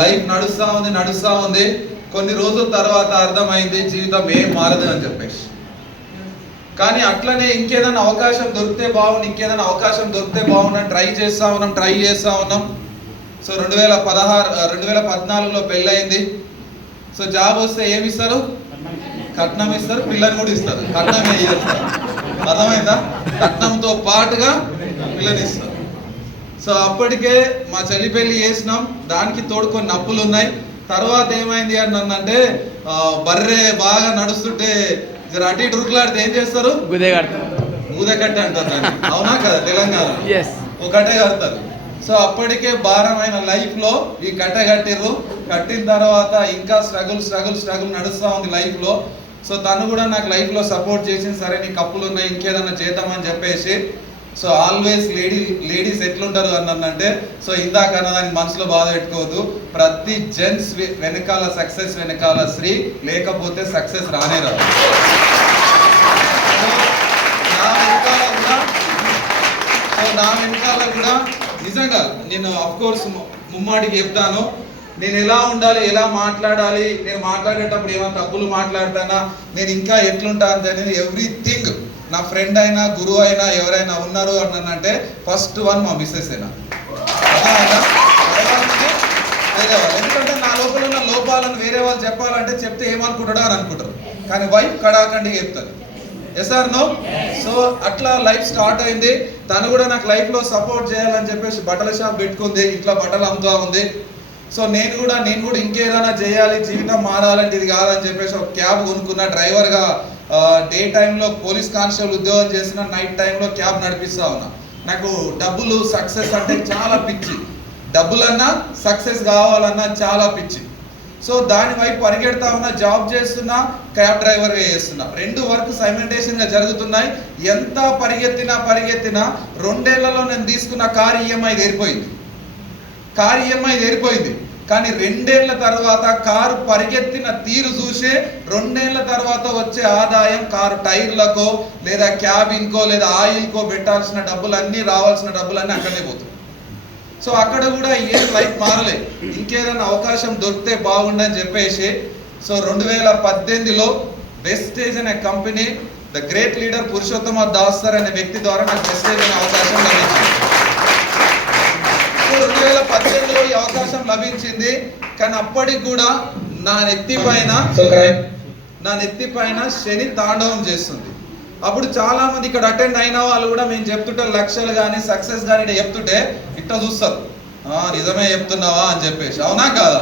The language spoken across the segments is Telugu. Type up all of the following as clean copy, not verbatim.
లైఫ్ నడుస్తూ ఉంది. కొన్ని రోజుల తర్వాత అర్థమైంది జీవితం ఏం మారదు అని చెప్పేసి. కానీ అట్లనే ఇంకేదైనా అవకాశం దొరికితే బాగుండు ట్రై చేస్తా ఉన్నాం. సో 2014లో పెళ్ళయింది. సో జాబ్ వస్తే ఏమి ఇస్తారు? కట్నం ఇస్తారు, పిల్లని కూడా ఇస్తారు. కట్నం ఇస్తారు, అర్థమైందా? కట్నంతో పాటుగా పిల్లని ఇస్తారు. సో అప్పటికే మా చెల్లి పెళ్లి చేసినాం, దానికి తోడు కొన్ని అప్పులు ఉన్నాయి. తర్వాత ఏమైంది అని నన్నంటే బర్రె బాగా నడుస్తుంటే అటు ఇటు ఉరుకులాడితే ఏం చేస్తారు? ఊదకట్టే అంటారు దాన్ని, అవునా కదా? తెలంగాణ ఒకటే కడతారు. సో అప్పటికే భారమైన లైఫ్ లో ఈ కట్టె కట్టిన తర్వాత ఇంకా స్ట్రగుల్ నడుస్తూ ఉంది లైఫ్ లో. సో తను కూడా నాకు లైఫ్ లో సపోర్ట్ చేసింది. సరే నీకు అప్పులు ఉన్నాయి, ఇంకేదన్నా చేద్దామని చెప్పేసి. సో ఆల్వేస్ లేడీస్ ఎట్లుంటారు అన్నంటే, సో ఇందాక అన్నదానికి మనసులో బాధ పెట్టుకోవద్దు. ప్రతి జెంట్స్ వెనకాల సక్సెస్ వెనకాల స్త్రీ లేకపోతే సక్సెస్ రానే రాదు. నా వెనకాల కూడా నిజంగా నేను అఫ్కోర్స్ ముమ్మాటికి చెప్తాను, నేను ఎలా ఉండాలి, ఎలా మాట్లాడాలి, నేను మాట్లాడేటప్పుడు ఏమైనా తప్పులు మాట్లాడతానా, నేను ఇంకా ఎట్లుంటా అనేది ఎవ్రీథింగ్ నా ఫ్రెండ్ అయినా గురువు అయినా ఎవరైనా ఉన్నారు అనంటే ఫస్ట్ వన్ మా మిస్సెస్ అయినా. ఎందుకంటే నా లోపల ఉన్న లోపాలను వేరే వాళ్ళు చెప్పాలంటే చెప్తే ఏమనుకుంటాడో అని అనుకుంటారు, కానీ వైఫ్ కడాకండి చెప్తారు. Yes or no? సో అట్లా లైఫ్ స్టార్ట్ అయింది. తను కూడా నాకు లైఫ్లో సపోర్ట్ చేయాలని చెప్పేసి బట్టల షాప్ పెట్టుకుంది, ఇంట్లో బట్టలు అమ్ముతా ఉంది. సో నేను కూడా ఇంకేదైనా చేయాలి, జీవితం మారాలంటే ఇది కాదని చెప్పేసి ఒక క్యాబ్ కొనుక్కున్న. డ్రైవర్గా డే టైంలో పోలీస్ కానిస్టేబుల్ ఉద్యోగం చేసిన, నైట్ టైంలో క్యాబ్ నడిపిస్తా ఉన్నా. నాకు డబ్బులు సక్సెస్ అంటే చాలా పిచ్చి, డబ్బులన్నా సక్సెస్ కావాలన్నా చాలా పిచ్చి. సో దాని వైపు పరిగెడతా ఉన్నా, జాబ్ చేస్తున్నా, క్యాబ్ డ్రైవర్గా చేస్తున్నా. రెండు వర్క్ సైమల్టేనియస్గా జరుగుతున్నాయి. ఎంత పరిగెత్తినా 2 ఏళ్లలో నేను తీసుకున్న కార్ ఈఎంఐ ఏరిపోయింది. కానీ 2 ఏళ్ల తర్వాత కారు పరిగెత్తిన తీరు చూసే 2 ఏళ్ల తర్వాత వచ్చే ఆదాయం కారు టైర్లకో లేదా క్యాబిన్కో లేదా ఆయిల్కో పెట్టాల్సిన డబ్బులన్నీ, రావాల్సిన డబ్బులన్నీ అక్కడనే పోతాయి. సో అక్కడ కూడా ఏం లైఫ్ మారలే, ఇంకేదైనా అవకాశం దొరికితే బాగుండని చెప్పేసి. సో 2018లో వెస్టేజ్ అనే company, the great leader Purushottama Das sir అనే వ్యక్తి ద్వారా నాకు వెస్టేజ్ అనే అవకాశం లభించింది. 2018లో ఈ అవకాశం లభించింది. కానీ అప్పటికి కూడా నా నెత్తి పైన శని తాండవం చేస్తుంది. అప్పుడు చాలా మంది ఇక్కడ అటెండ్ అయిన వాళ్ళు కూడా మేము చెప్తుంటే లక్షలు కానీ సక్సెస్ కానీ చెప్తుంటే ఇట్లా చూస్తారు, నిజమే చెప్తున్నావా అని చెప్పేసి, అవునా కాదా?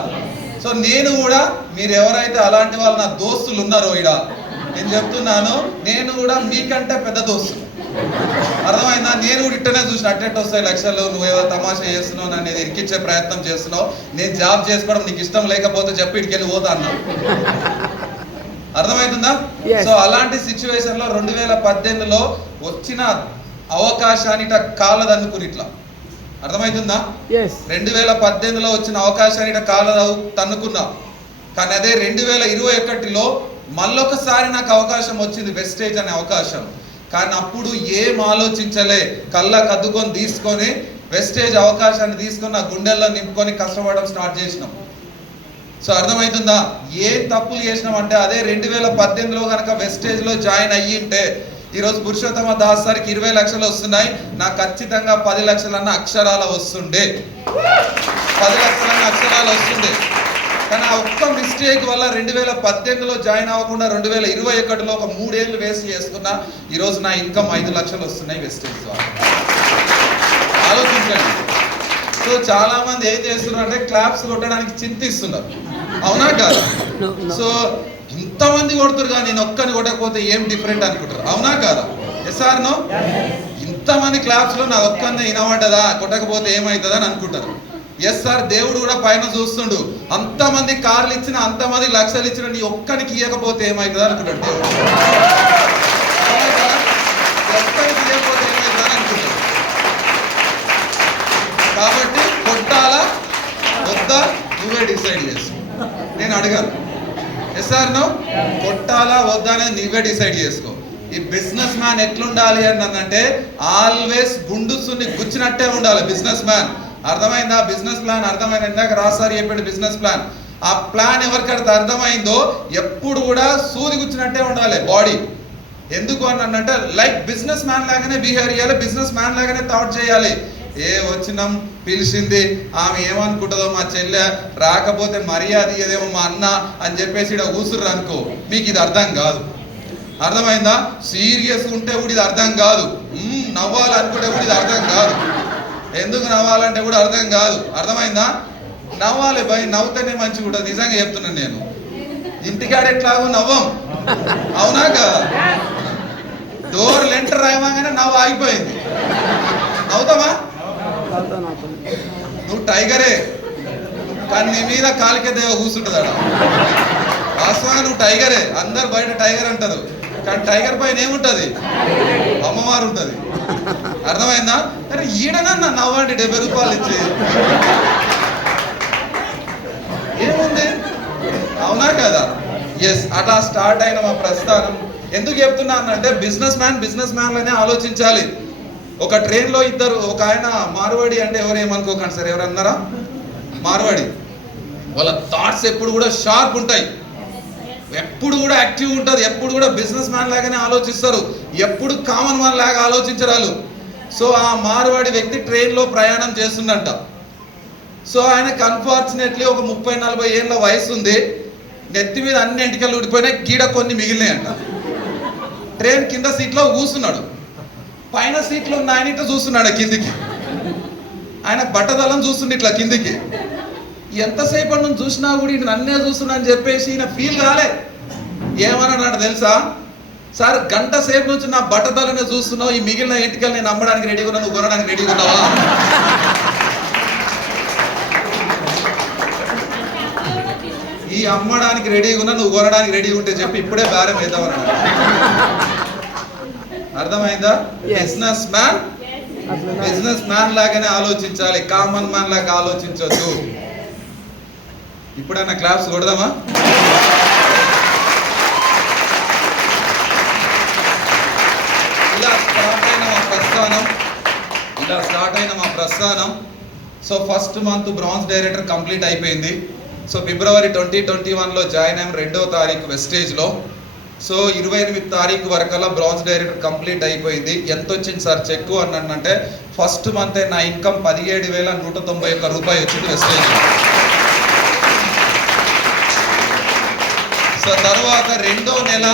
సో నేను కూడా, మీరు ఎవరైతే అలాంటి వాళ్ళు నా దోస్తులు ఉన్నారో ఇక్కడ నేను చెప్తున్నాను, నేను కూడా మీకంటే పెద్ద దోస్తులు, అర్థమైందా? నేను కూడా ఇట్టనే చూసిన, అట్టెట్ వస్తాయి లక్షలు, నువ్వేవో తమాషా చేస్తున్నావు, నన్ను ఇరికిచ్చే ప్రయత్నం చేస్తున్నావు, నేను జాబ్ చేసుకోవడం నీకు ఇష్టం లేకపోతే చెప్పి ఇటుకెళ్ళి పోతా అన్నావు, అర్థమవుతుందా? సో అలాంటి సిచ్యువేషన్ లో 2018లో వచ్చిన అవకాశాన్ని కాలదనుకుని ఇట్లా, అర్థమవుతుందా? 2018లో వచ్చిన అవకాశాన్ని తన్నుకున్నా. కానీ అదే 2021లో మళ్ళొకసారి నాకు అవకాశం వచ్చింది, వెస్టేజ్ అనే అవకాశం. కానీ అప్పుడు ఏం ఆలోచించలే, కళ్ళకు అద్దుకొని తీసుకొని వెస్టేజ్ అవకాశాన్ని తీసుకొని నా గుండెల్లో నింపుకొని కష్టపడడం స్టార్ట్ చేసినాం. సో అర్థమవుతుందా? ఏ తప్పులు చేసినాం అంటే, అదే 2018లో కనుక వెస్టేజ్లో జాయిన్ అయ్యింటే ఈరోజు పురుషోత్తమ దాస్ సార్కి 20 లక్షలు వస్తున్నాయి, నాకు ఖచ్చితంగా 10 లక్షలన్న అక్షరాల వస్తుండే, 10 లక్షలన్న అక్షరాలు వస్తుండే. కానీ ఆ ఒక్క మిస్టేక్ వల్ల 2018లో జాయిన్ అవ్వకుండా 2021లో ఒక 3 ఏళ్ళు వేస్ట్ చేసుకున్నా. ఈరోజు నా ఇన్కమ్ 5 లక్షలు వస్తున్నాయి వెస్టేజ్ ద్వారా. ఆలోచించండి. సో చాలా మంది ఏం చేస్తున్నారు అంటే క్లాప్స్ కొట్టడానికి చింతిస్తున్నారు, అవునా కాదా? సో ఇంతమంది కొడుతురు కానీ నేను ఒక్కని కొట్టకపోతే ఏం డిఫరెంట్ అనుకుంటారు, అవునా కాదా? Yes or no? ఇంతమంది క్లాప్స్ లో నా ఒక్కనే వినబడ్డదా, కొట్టకపోతే ఏమవుతుందా అని అనుకుంటారు. ఎస్ సార్, దేవుడు కూడా పైన చూస్తుండు, అంతమంది కార్లు ఇచ్చిన, అంతమంది లక్షలు ఇచ్చిన, నీ ఒక్కనికి ఇవ్వకపోతే ఏమవుతుందా అనుకుంటాడు దేవుడు, ఒక్కనికి ఇవ్వకపోతే ఏమవుతుందా అనుకుంటాడు. కాబట్టి కొట్టాలా వద్దా నువ్వే డిసైడ్ చేసుకో, నేను అడగాను. Yes or no? కొట్టాలా వద్దా అనేది నువ్వే డిసైడ్ చేసుకో. ఈ బిజినెస్ మ్యాన్ ఎట్లుండాలి అని అంటే ఆల్వేస్ గుండుసుని గుచ్చినట్టే ఉండాలి బిజినెస్ మ్యాన్. అర్థమైందా? బిజినెస్ ప్లాన్ అర్థమైందా? ఇందాక రాసారి చెప్పాడు బిజినెస్ ప్లాన్. ఆ ప్లాన్ ఎవరికైతే అర్థమైందో ఎప్పుడు కూడా సూది గుచ్చినట్టే ఉండాలి బాడీ. ఎందుకు అని అంటే లైక్ బిజినెస్ మ్యాన్ లాగానే బిహేవ్ చేయాలి, బిజినెస్ మ్యాన్ లాగానే థాట్ చేయాలి. ఏ వచ్చినాం పిలిచింది, ఆమె ఏమనుకుంటుందో మా చెల్లె, రాకపోతే మర్యాద ఇదేమో మా అన్న అని చెప్పేసి ఇక్కడ కూసుర్రు అనుకో, మీకు ఇది అర్థం కాదు. అర్థమైందా? సీరియస్ ఉంటే కూడా ఇది అర్థం కాదు, నవ్వాలనుకుంటే కూడా ఇది అర్థం కాదు, ఎందుకు నవ్వాలంటే కూడా అర్థం కాదు. అర్థమైందా? నవ్వాలి భయ్, నవ్వుతేనే మంచిగా ఉంటుంది. నిజంగా చెప్తున్నాను నేను. ఇంటికాడ ఎట్లాగో నవ్వం, అవునా కదా? డోర్ లెంటర్ రాయగానే నవ్వు ఆగిపోయింది, నవ్వుతామా? నువ్వు టైగరే, కానీ నీ మీద కాలికే దేవ కూర్చుంటుంది అక్కడ. వాస్తవంగా నువ్వు టైగరే, అందరు బయట టైగర్ అంటారు, కానీ టైగర్ పైన ఏముంటుంది? అమ్మవారు ఉంటుంది. అర్థమైందా? అరే ఈడనన్నా నవ్వండి 70 రూపాయలు ఇచ్చి, ఏముంది, అవునా కదా? ఎస్, అట్లా స్టార్ట్ అయిన మా ప్రస్థానం. ఎందుకు చెప్తున్నా అంటే బిజినెస్ మ్యాన్లనే ఆలోచించాలి. ఒక ట్రైన్లో ఇద్దరు, ఒక ఆయన మార్వాడి, అంటే ఎవరు ఏమనుకోకండి సార్, ఎవరన్నారా? మార్వాడి, వాళ్ళ థాట్స్ ఎప్పుడు కూడా షార్ప్ ఉంటాయి, ఎప్పుడు కూడా యాక్టివ్ ఉంటుంది, ఎప్పుడు కూడా బిజినెస్ మ్యాన్ లాగానే ఆలోచిస్తారు, ఎప్పుడు కామన్ మ్యాన్ లాగా ఆలోచించరాలు. సో ఆ మార్వాడి వ్యక్తి ట్రైన్లో ప్రయాణం చేస్తుందంట. సో ఆయనకు అన్ఫార్చునేట్లీ ఒక 30-40 ఏళ్ళ వయసు ఉంది, నెత్తి మీద అన్ని ఎంటికలు ఊడిపోయినాయి, గీడ కొన్ని మిగిలినాయంట. ట్రైన్ కింద సీట్లో కూర్చున్నాడు, పైన సీట్లో ఉన్న ఆయన ఇట్లా చూస్తున్నాడు కిందికి, ఆయన బట్టదలం చూస్తుండే ఇట్లా కిందికి. ఎంతసేపటి నుంచి చూసినా కూడా ఈయన నన్నే చూస్తున్నా అని చెప్పేసి ఈయన ఫీల్ కాలే. ఏమన్నాడు తెలుసా? సార్ గంట సేపు నుంచి నా బట్టదలనే చూస్తున్నావు, ఈ మిగిలిన ఎంటికలు నేను అమ్మడానికి రెడీగా ఉన్నా, నువ్వు కొనడానికి రెడీగా ఉన్నావా? ఈ అమ్మడానికి రెడీగా ఉన్నా, నువ్వు కొనడానికి రెడీగా ఉంటే చెప్పి ఇప్పుడే బేరం వేద్దామని. అర్థమైందా? బిజినెస్ మ్యాన్ లాగానే ఆలోచించాలి, కామన్ మ్యాన్ లాగా ఆలోచించొద్దు. ఇప్పుడన్నా క్లాప్స్ కొడదామా? ఇలా స్టార్ట్ అయిన మా ప్రస్థానం. So first month bronze director complete అయిపోయింది. సో ఫిబ్రవరి 2021లో జాయిన్ అయిన 2వ తారీఖు వెస్టేజ్లో. సో 28వ తారీఖు వరకల్లా బ్రాంజ్ డైరెక్టర్ కంప్లీట్ అయిపోయింది. ఎంత వచ్చింది సార్ చెక్ అని అంటే ఫస్ట్ మంత్ నా ఇన్కమ్ 17,191 రూపాయలు వచ్చింది వెస్టేజ్. సో తర్వాత 2వ నెల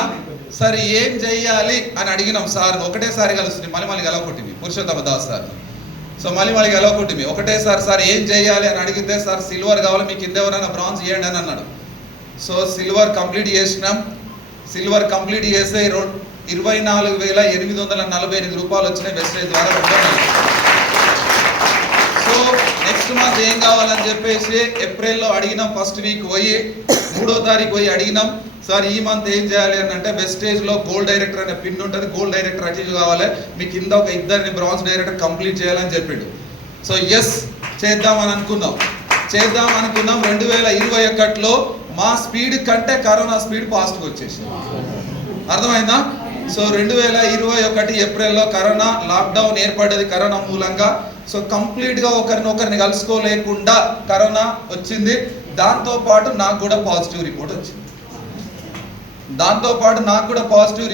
సార్ ఏం చెయ్యాలి అని అడిగినాం సార్. ఒకటేసారి కలుస్తుంది, మళ్ళీ గెలవకొట్టింది పురుషోత్తమ దాస్ సార్. సో మళ్ళీ గెలవకొట్టింది ఒకటేసారి సార్ ఏం చేయాలి అని అడిగితే సార్ సిల్వర్ కావాలి, మీకు కింద ఎవరైనా బ్రాంజ్ ఇవ్వండి అని అన్నాడు. సో సిల్వర్ కంప్లీట్ చేసినాం. సిల్వర్ కంప్లీట్ చేస్తే 24,848 రూపాయలు వచ్చినాయి వెస్టేజ్ ద్వారా. సో నెక్స్ట్ మంత్ ఏం కావాలని చెప్పేసి ఏప్రిల్లో అడిగినాం. ఫస్ట్ వీక్ పోయి 3వ తారీఖు పోయి అడిగినాం, సార్ ఈ మంత్ ఏం చేయాలి అని అంటే వెస్టేజ్లో గోల్డ్ డైరెక్టర్ అనే పిన్ ఉంటుంది, గోల్డ్ డైరెక్టర్ అచీవ్ కావాలి, మీ కింద ఒక ఇద్దరిని బ్రాంజ్ డైరెక్టర్ కంప్లీట్ చేయాలని చెప్పిండు. సో ఎస్ చేద్దామని అనుకున్నాం. 2021లో మా స్పీడ్ కంటే కరోనా స్పీడ్ ఫాస్ట్గా వచ్చేసింది. అర్థమైందా? సో 2021 ఏప్రిల్లో కరోనా లాక్డౌన్ ఏర్పడ్డది కరోనా మూలంగా. సో కంప్లీట్గా ఒకరిని కలుసుకోలేకుండా కరోనా వచ్చింది. దాంతోపాటు నాకు కూడా పాజిటివ్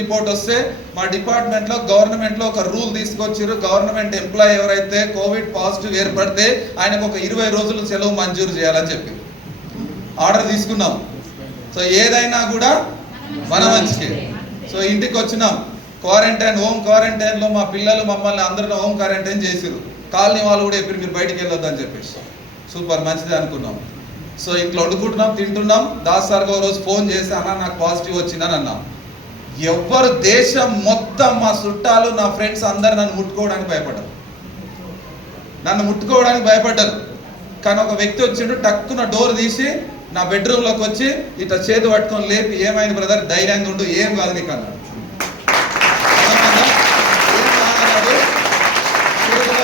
రిపోర్ట్ వస్తే మా డిపార్ట్మెంట్లో గవర్నమెంట్లో ఒక రూల్ తీసుకొచ్చారు. గవర్నమెంట్ ఎంప్లాయీ ఎవరైతే కోవిడ్ పాజిటివ్ ఏర్పడితే ఆయనకు ఒక 20 రోజులు సెలవు మంజూరు చేయాలని చెప్పి ఆర్డర్ తీసుకున్నాం. సో ఏదైనా కూడా మన మంచికే. సో ఇంటికి వచ్చినాం, హోమ్ క్వారంటైన్లో మా పిల్లలు మమ్మల్ని అందరిని హోమ్ క్వారంటైన్ చేసిరు. కాలనీ వాళ్ళు కూడా చెప్పారు మీరు బయటికి వెళ్ళొద్దు అని చెప్పేసి. సూపర్ మంచిదే అనుకున్నాం. సో ఇంట్లో వండుకుంటున్నాం, తింటున్నాం. దాస్ సార్కి ఒక రోజు ఫోన్ చేసి అన్న నాకు పాజిటివ్ వచ్చిందని అన్నాం. ఎవరు దేశం మొత్తం మా చుట్టాలు నా ఫ్రెండ్స్ అందరు నన్ను ముట్టుకోవడానికి భయపడ్డారు. కానీ ఒక వ్యక్తి వచ్చిండు, టక్కున డోర్ తీసి నా బెడ్రూమ్లోకి వచ్చి ఇట్లా చేతి పట్టుకొని లేపి ఏమైంది బ్రదర్ ధైర్యంగా ఉండు, ఏం కాదు నీకు అన్నాడు.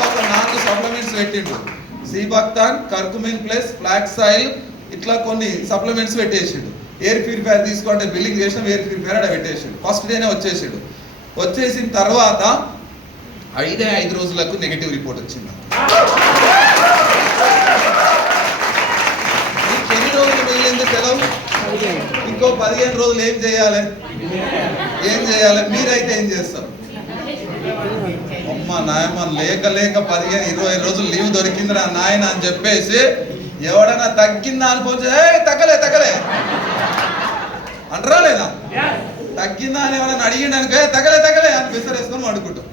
ఒక 4 సప్లిమెంట్స్ పెట్టిండు. సీబాక్తాన్, కర్కుమిన్ ప్లస్ ఫ్లాక్సాయిల్ ఇట్లా కొన్ని సప్లిమెంట్స్ పెట్టేసిండు. ఎయిర్ ప్యూరిఫైర్ తీసుకుంటే బిల్లింగ్ చేసినాం, ఎయిర్ ప్యూరిఫైర్ అక్కడ పెట్టేసిండు. ఫస్ట్ డేనే వచ్చేసిన తర్వాత 5 రోజులకు నెగిటివ్ రిపోర్ట్ వచ్చింది. ఎన్నేళ్ళింది సెలవు? ఇంకో 15 రోజులు ఏం చేయాలి? మీరైతే ఏం చేస్తారు? అమ్మ నాయమ్మ లేక 15-20 రోజులు లీవ్ దొరికిందిరా నాయన అని చెప్పేసి ఎవడన్నా తగ్గిందా అనుకోవచ్చు, తగ్గలే అంటారా లేదా? తగ్గిందా అని ఎవరైనా అడిగిండు అనుకో తగ్గలే అని విసరేసుకొని అడుగుంటాం.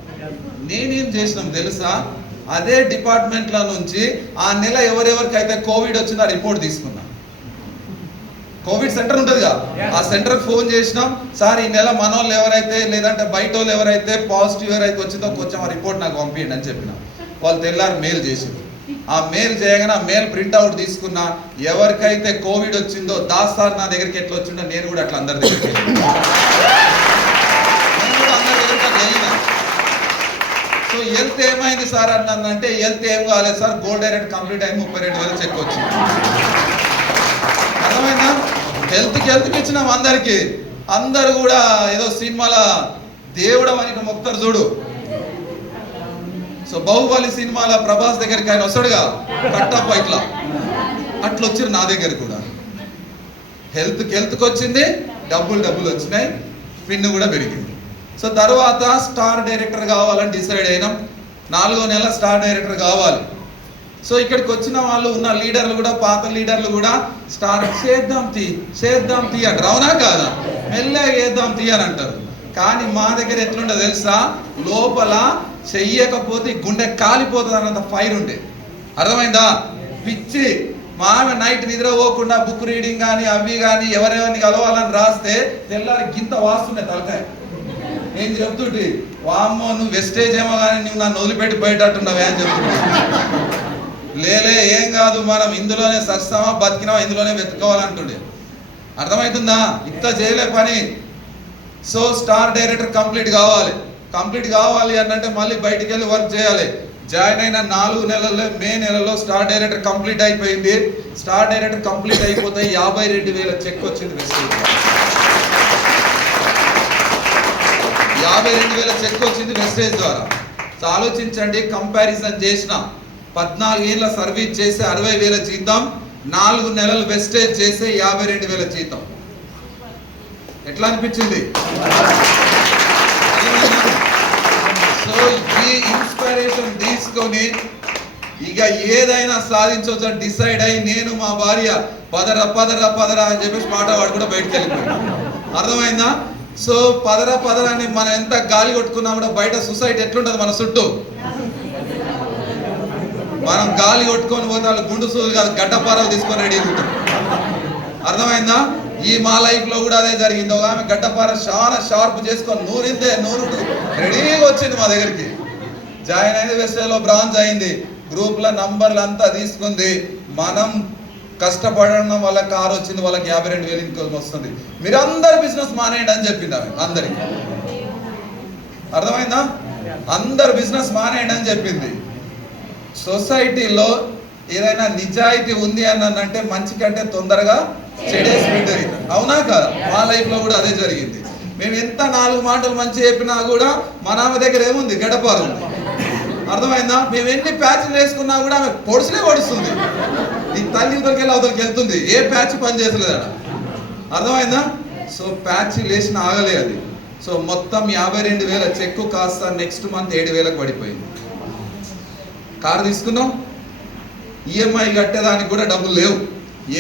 నేనేం చేసినాం తెలుసా? అదే డిపార్ట్మెంట్ల నుంచి ఆ నెల ఎవరెవరికైతే కోవిడ్ వచ్చిందో రిపోర్ట్ తీసుకున్నా. కోవిడ్ సెంటర్ ఉంటుందిగా, ఆ సెంటర్కి ఫోన్ చేసినాం, సార్ ఈ నెల మనోళ్ళు ఎవరైతే లేదంటే బయట వాళ్ళు ఎవరైతే పాజిటివ్ ఎవరైతే వచ్చిందో కొంచెం ఆ రిపోర్ట్ నాకు పంపించండి అని చెప్పిన. వాళ్ళు తెల్లారి మెయిల్ చేసింది. ఆ మెయిల్ చేయగానే ఆ మెయిల్ ప్రింట్అవుట్ తీసుకున్నా. ఎవరికైతే కోవిడ్ వచ్చిందో దాస్తార్ నా దగ్గరికి ఎట్లా వచ్చిందో నేను కూడా అట్లా అందరి దగ్గరికి వెళ్ళినా. సో హెల్త్ ఏమైంది సార్ అన్నంటే హెల్త్ ఏం కాలేదు సార్, గోల్డ్ డైరెక్ట్ కంప్లీట్ అయ్యి 32,000 చెక్ వచ్చింది. అర్థమైందా? హెల్త్కి ఇచ్చినాం అందరికి. అందరు కూడా ఏదో సినిమాల దేవుడు అని మొక్తారు చూడు. సో బాహుబలి సినిమాల ప్రభాస్ దగ్గరికి ఆయన వస్తాడుగా కట్టప్ప ఇట్లా అట్లా వచ్చారు నా దగ్గర కూడా. హెల్త్కి వచ్చింది, డబ్బులు వచ్చినాయి, పిన్ను కూడా పెరిగింది. సో తర్వాత స్టార్ డైరెక్టర్ కావాలని డిసైడ్ అయినాం. 4వ నెల స్టార్ డైరెక్టర్ కావాలి. సో ఇక్కడికి వచ్చిన వాళ్ళు ఉన్న లీడర్లు కూడా పాత లీడర్లు కూడా స్టార్ చేద్దాం తీ అంటారు. అవునా కాదా? మెల్లగా చేద్దాం తీ అని అంటారు. కానీ మా దగ్గర ఎట్లుండో తెలుసా? లోపల చెయ్యకపోతే గుండె కాలిపోతుంది అన్నంత ఫైర్ ఉండే. అర్థమైందా? పిచ్చి మా ఆమె నైట్ నిద్ర పోకుండా బుక్ రీడింగ్ కానీ అవి కానీ ఎవరెవరిని కలవాలని రాస్తే తెల్లారి గింత వాస్తుండే తలకాయ. నేను చెప్తుంటే వామ్మో నువ్వు వెస్టేజ్ ఏమో కానీ నువ్వు నన్ను వదిలిపెట్టి పోయేటట్టున్నావే అని చెప్తుంటే, లేలే ఏం కాదు, మనం ఇందులోనే సస్తామా బతికినామా ఇందులోనే వెతుక్కోవాలంటుండే. అర్థమవుతుందా? ఇంత చేయలే పని. సో స్టార్ డైరెక్టర్ కంప్లీట్ కావాలి అంటే మళ్ళీ బయటికి వెళ్ళి వర్క్ చేయాలి. జాయిన్ అయిన 4 నెలల్లో మే నెలలో స్టార్ డైరెక్టర్ కంప్లీట్ అయిపోయింది. స్టార్ డైరెక్టర్ కంప్లీట్ అయిపోతే 52,000 చెక్ వచ్చింది వెస్టేజ్. 52,000 చెక్ వచ్చింది వెస్టేజ్ ద్వారా. సో ఆలోచించండి, కంపారిజన్ చేసిన 14 ఏళ్ళ సర్వీస్ చేసే 60,000 జీతం, 4 నెలలు వెస్టేజ్ చేసే 52,000 జీతం. ఎట్లా అనిపించింది? సో ఈ ఇన్స్పిరేషన్ తీసుకొని ఇక ఏదైనా సాధించవచ్చు డిసైడ్ అయ్యి నేను మా భార్య పదరా అని చెప్పేసి మాట వాడు కూడా బయటకు వెళ్ళిపోయాడు. అర్థమైందా? సో పదరా అని మనం ఎంత గాలి కొట్టుకున్నా కూడా బయట సొసైటీ ఎట్లుంటది మన చుట్టూ. మనం గాలి కొట్టుకొని పోతే వాళ్ళు గుండు సూదులు కాదు గడ్డపారాలు తీసుకొని రెడీ ఉంటాం. అర్థమైందా? ఈ మా లైఫ్ లో కూడా అదే జరిగింది. ఒక ఆమె గడ్డపార చాలా షార్ప్ చేసుకొని నూరు రెడీగా వచ్చింది మా దగ్గరికి. జాయిన్ అయింది, వెస్టేజ్లో బ్రాంచ్ అయింది, గ్రూప్ లో నంబర్లు అంతా తీసుకుంది. మనం కష్టపడడం వల్ల కారు వచ్చింది, వాళ్ళకి 52,000 ఇన్కమ్ వస్తుంది. మీరు అందరు బిజినెస్ మానేయండి అని చెప్పింది ఆమె అందరికి. అర్థమైందా? అందరు బిజినెస్ మానేయండి అని చెప్పింది. సొసైటీలో ఏదైనా నిజాయితీ ఉంది అని అంటే మంచి కంటే తొందరగా చెడే స్ప్రెడ్ అవుతుంది. అవునా కాదా? మా లైఫ్ లో కూడా అదే జరిగింది. మేము ఎంత 4 మాటలు మంచి చెప్పినా కూడా మా నాన్న దగ్గర ఏముంది? గడపారు ఉంది. అర్థమైందా? మేము ఎన్ని ప్యాచ్లు వేసుకున్నా కూడా ఆమె పొడుస్తుంది. ఈ తల్లి అవతలకి వెళ్తుంది, ఏ ప్యాచ్ పని చేసలేదు. అర్థమైందా? సో ప్యాచ్ లేచిన ఆగలే అది. సో మొత్తం 52,000 చెక్కు కాస్త నెక్స్ట్ మంత్ 7,000కి పడిపోయింది. కారు తీసుకున్నాం, ఈఎంఐ కట్టేదానికి కూడా డబ్బులు లేవు,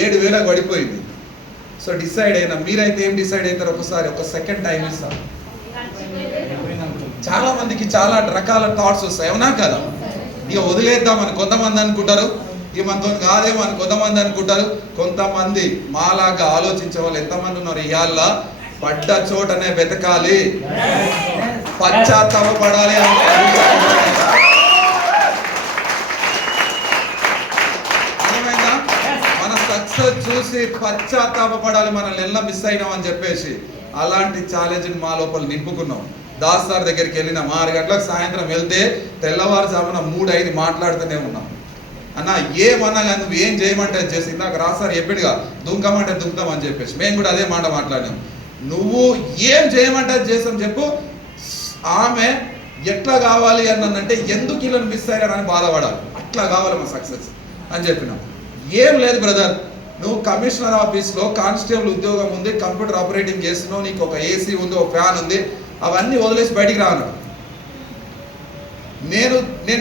7,000కి పడిపోయింది. సో డిసైడ్ అయినా. మీరైతే ఏం డిసైడ్ అవుతారు? ఒక సెకండ్ టైం ఇస్తాం. చాలా మందికి చాలా రకాల థాట్స్ వస్తాయి. అవునా కదా? ఇక వదిలేద్దామని కొంతమంది అనుకుంటారు, ఇక మనతో కాదేమో అని కొంతమంది అనుకుంటారు. కొంతమంది మాలాగా ఆలోచించే వాళ్ళు ఎంతమంది ఉన్నారు? ఇవాళ పడ్డ చోటనే వెతకాలి, పశ్చాత్తాపడాలి. సక్సెస్ చూసి పశ్చాత్తాపడాలి, మనల్ని ఎలా మిస్ అయినాం అని చెప్పేసి. అలాంటి ఛాలెంజ్ని మా లోపల నింపుకున్నాం. దాస్ సార్ దగ్గరికి వెళ్ళినాం. 6 గంటలకు సాయంత్రం వెళ్తే తెల్లవారుజామున 3-5 మాట్లాడుతూనే ఉన్నాం. అన్న ఏమన్నా కానీ నువ్వు ఏం చేయమంటే చేసి, నాకు రాసారు చెప్పిడుగా దుంకమంటే దుంకుతాం అని చెప్పేసి మేము కూడా అదే మాట మాట్లాడినాం. నువ్వు ఏం చేయమంటే చేస్తాం చెప్పు. ఆమె ఎట్లా కావాలి అన్నంటే ఎందుకు వీళ్ళని మిస్ అయ్యారని బాధపడాలి, అట్లా కావాలి మా సక్సెస్ అని చెప్పినాం. ఏం లేదు బ్రదర్, నువ్వు కమిషనర్ ఆఫీస్లో కానిస్టేబుల్ ఉద్యోగం ఉంది, కంప్యూటర్ ఆపరేటింగ్ చేస్తున్నావు, నీకు ఒక ఏసీ ఉంది, ఒక ఫ్యాన్ ఉంది, అవన్నీ వదిలేసి బయటికి రాను. నేను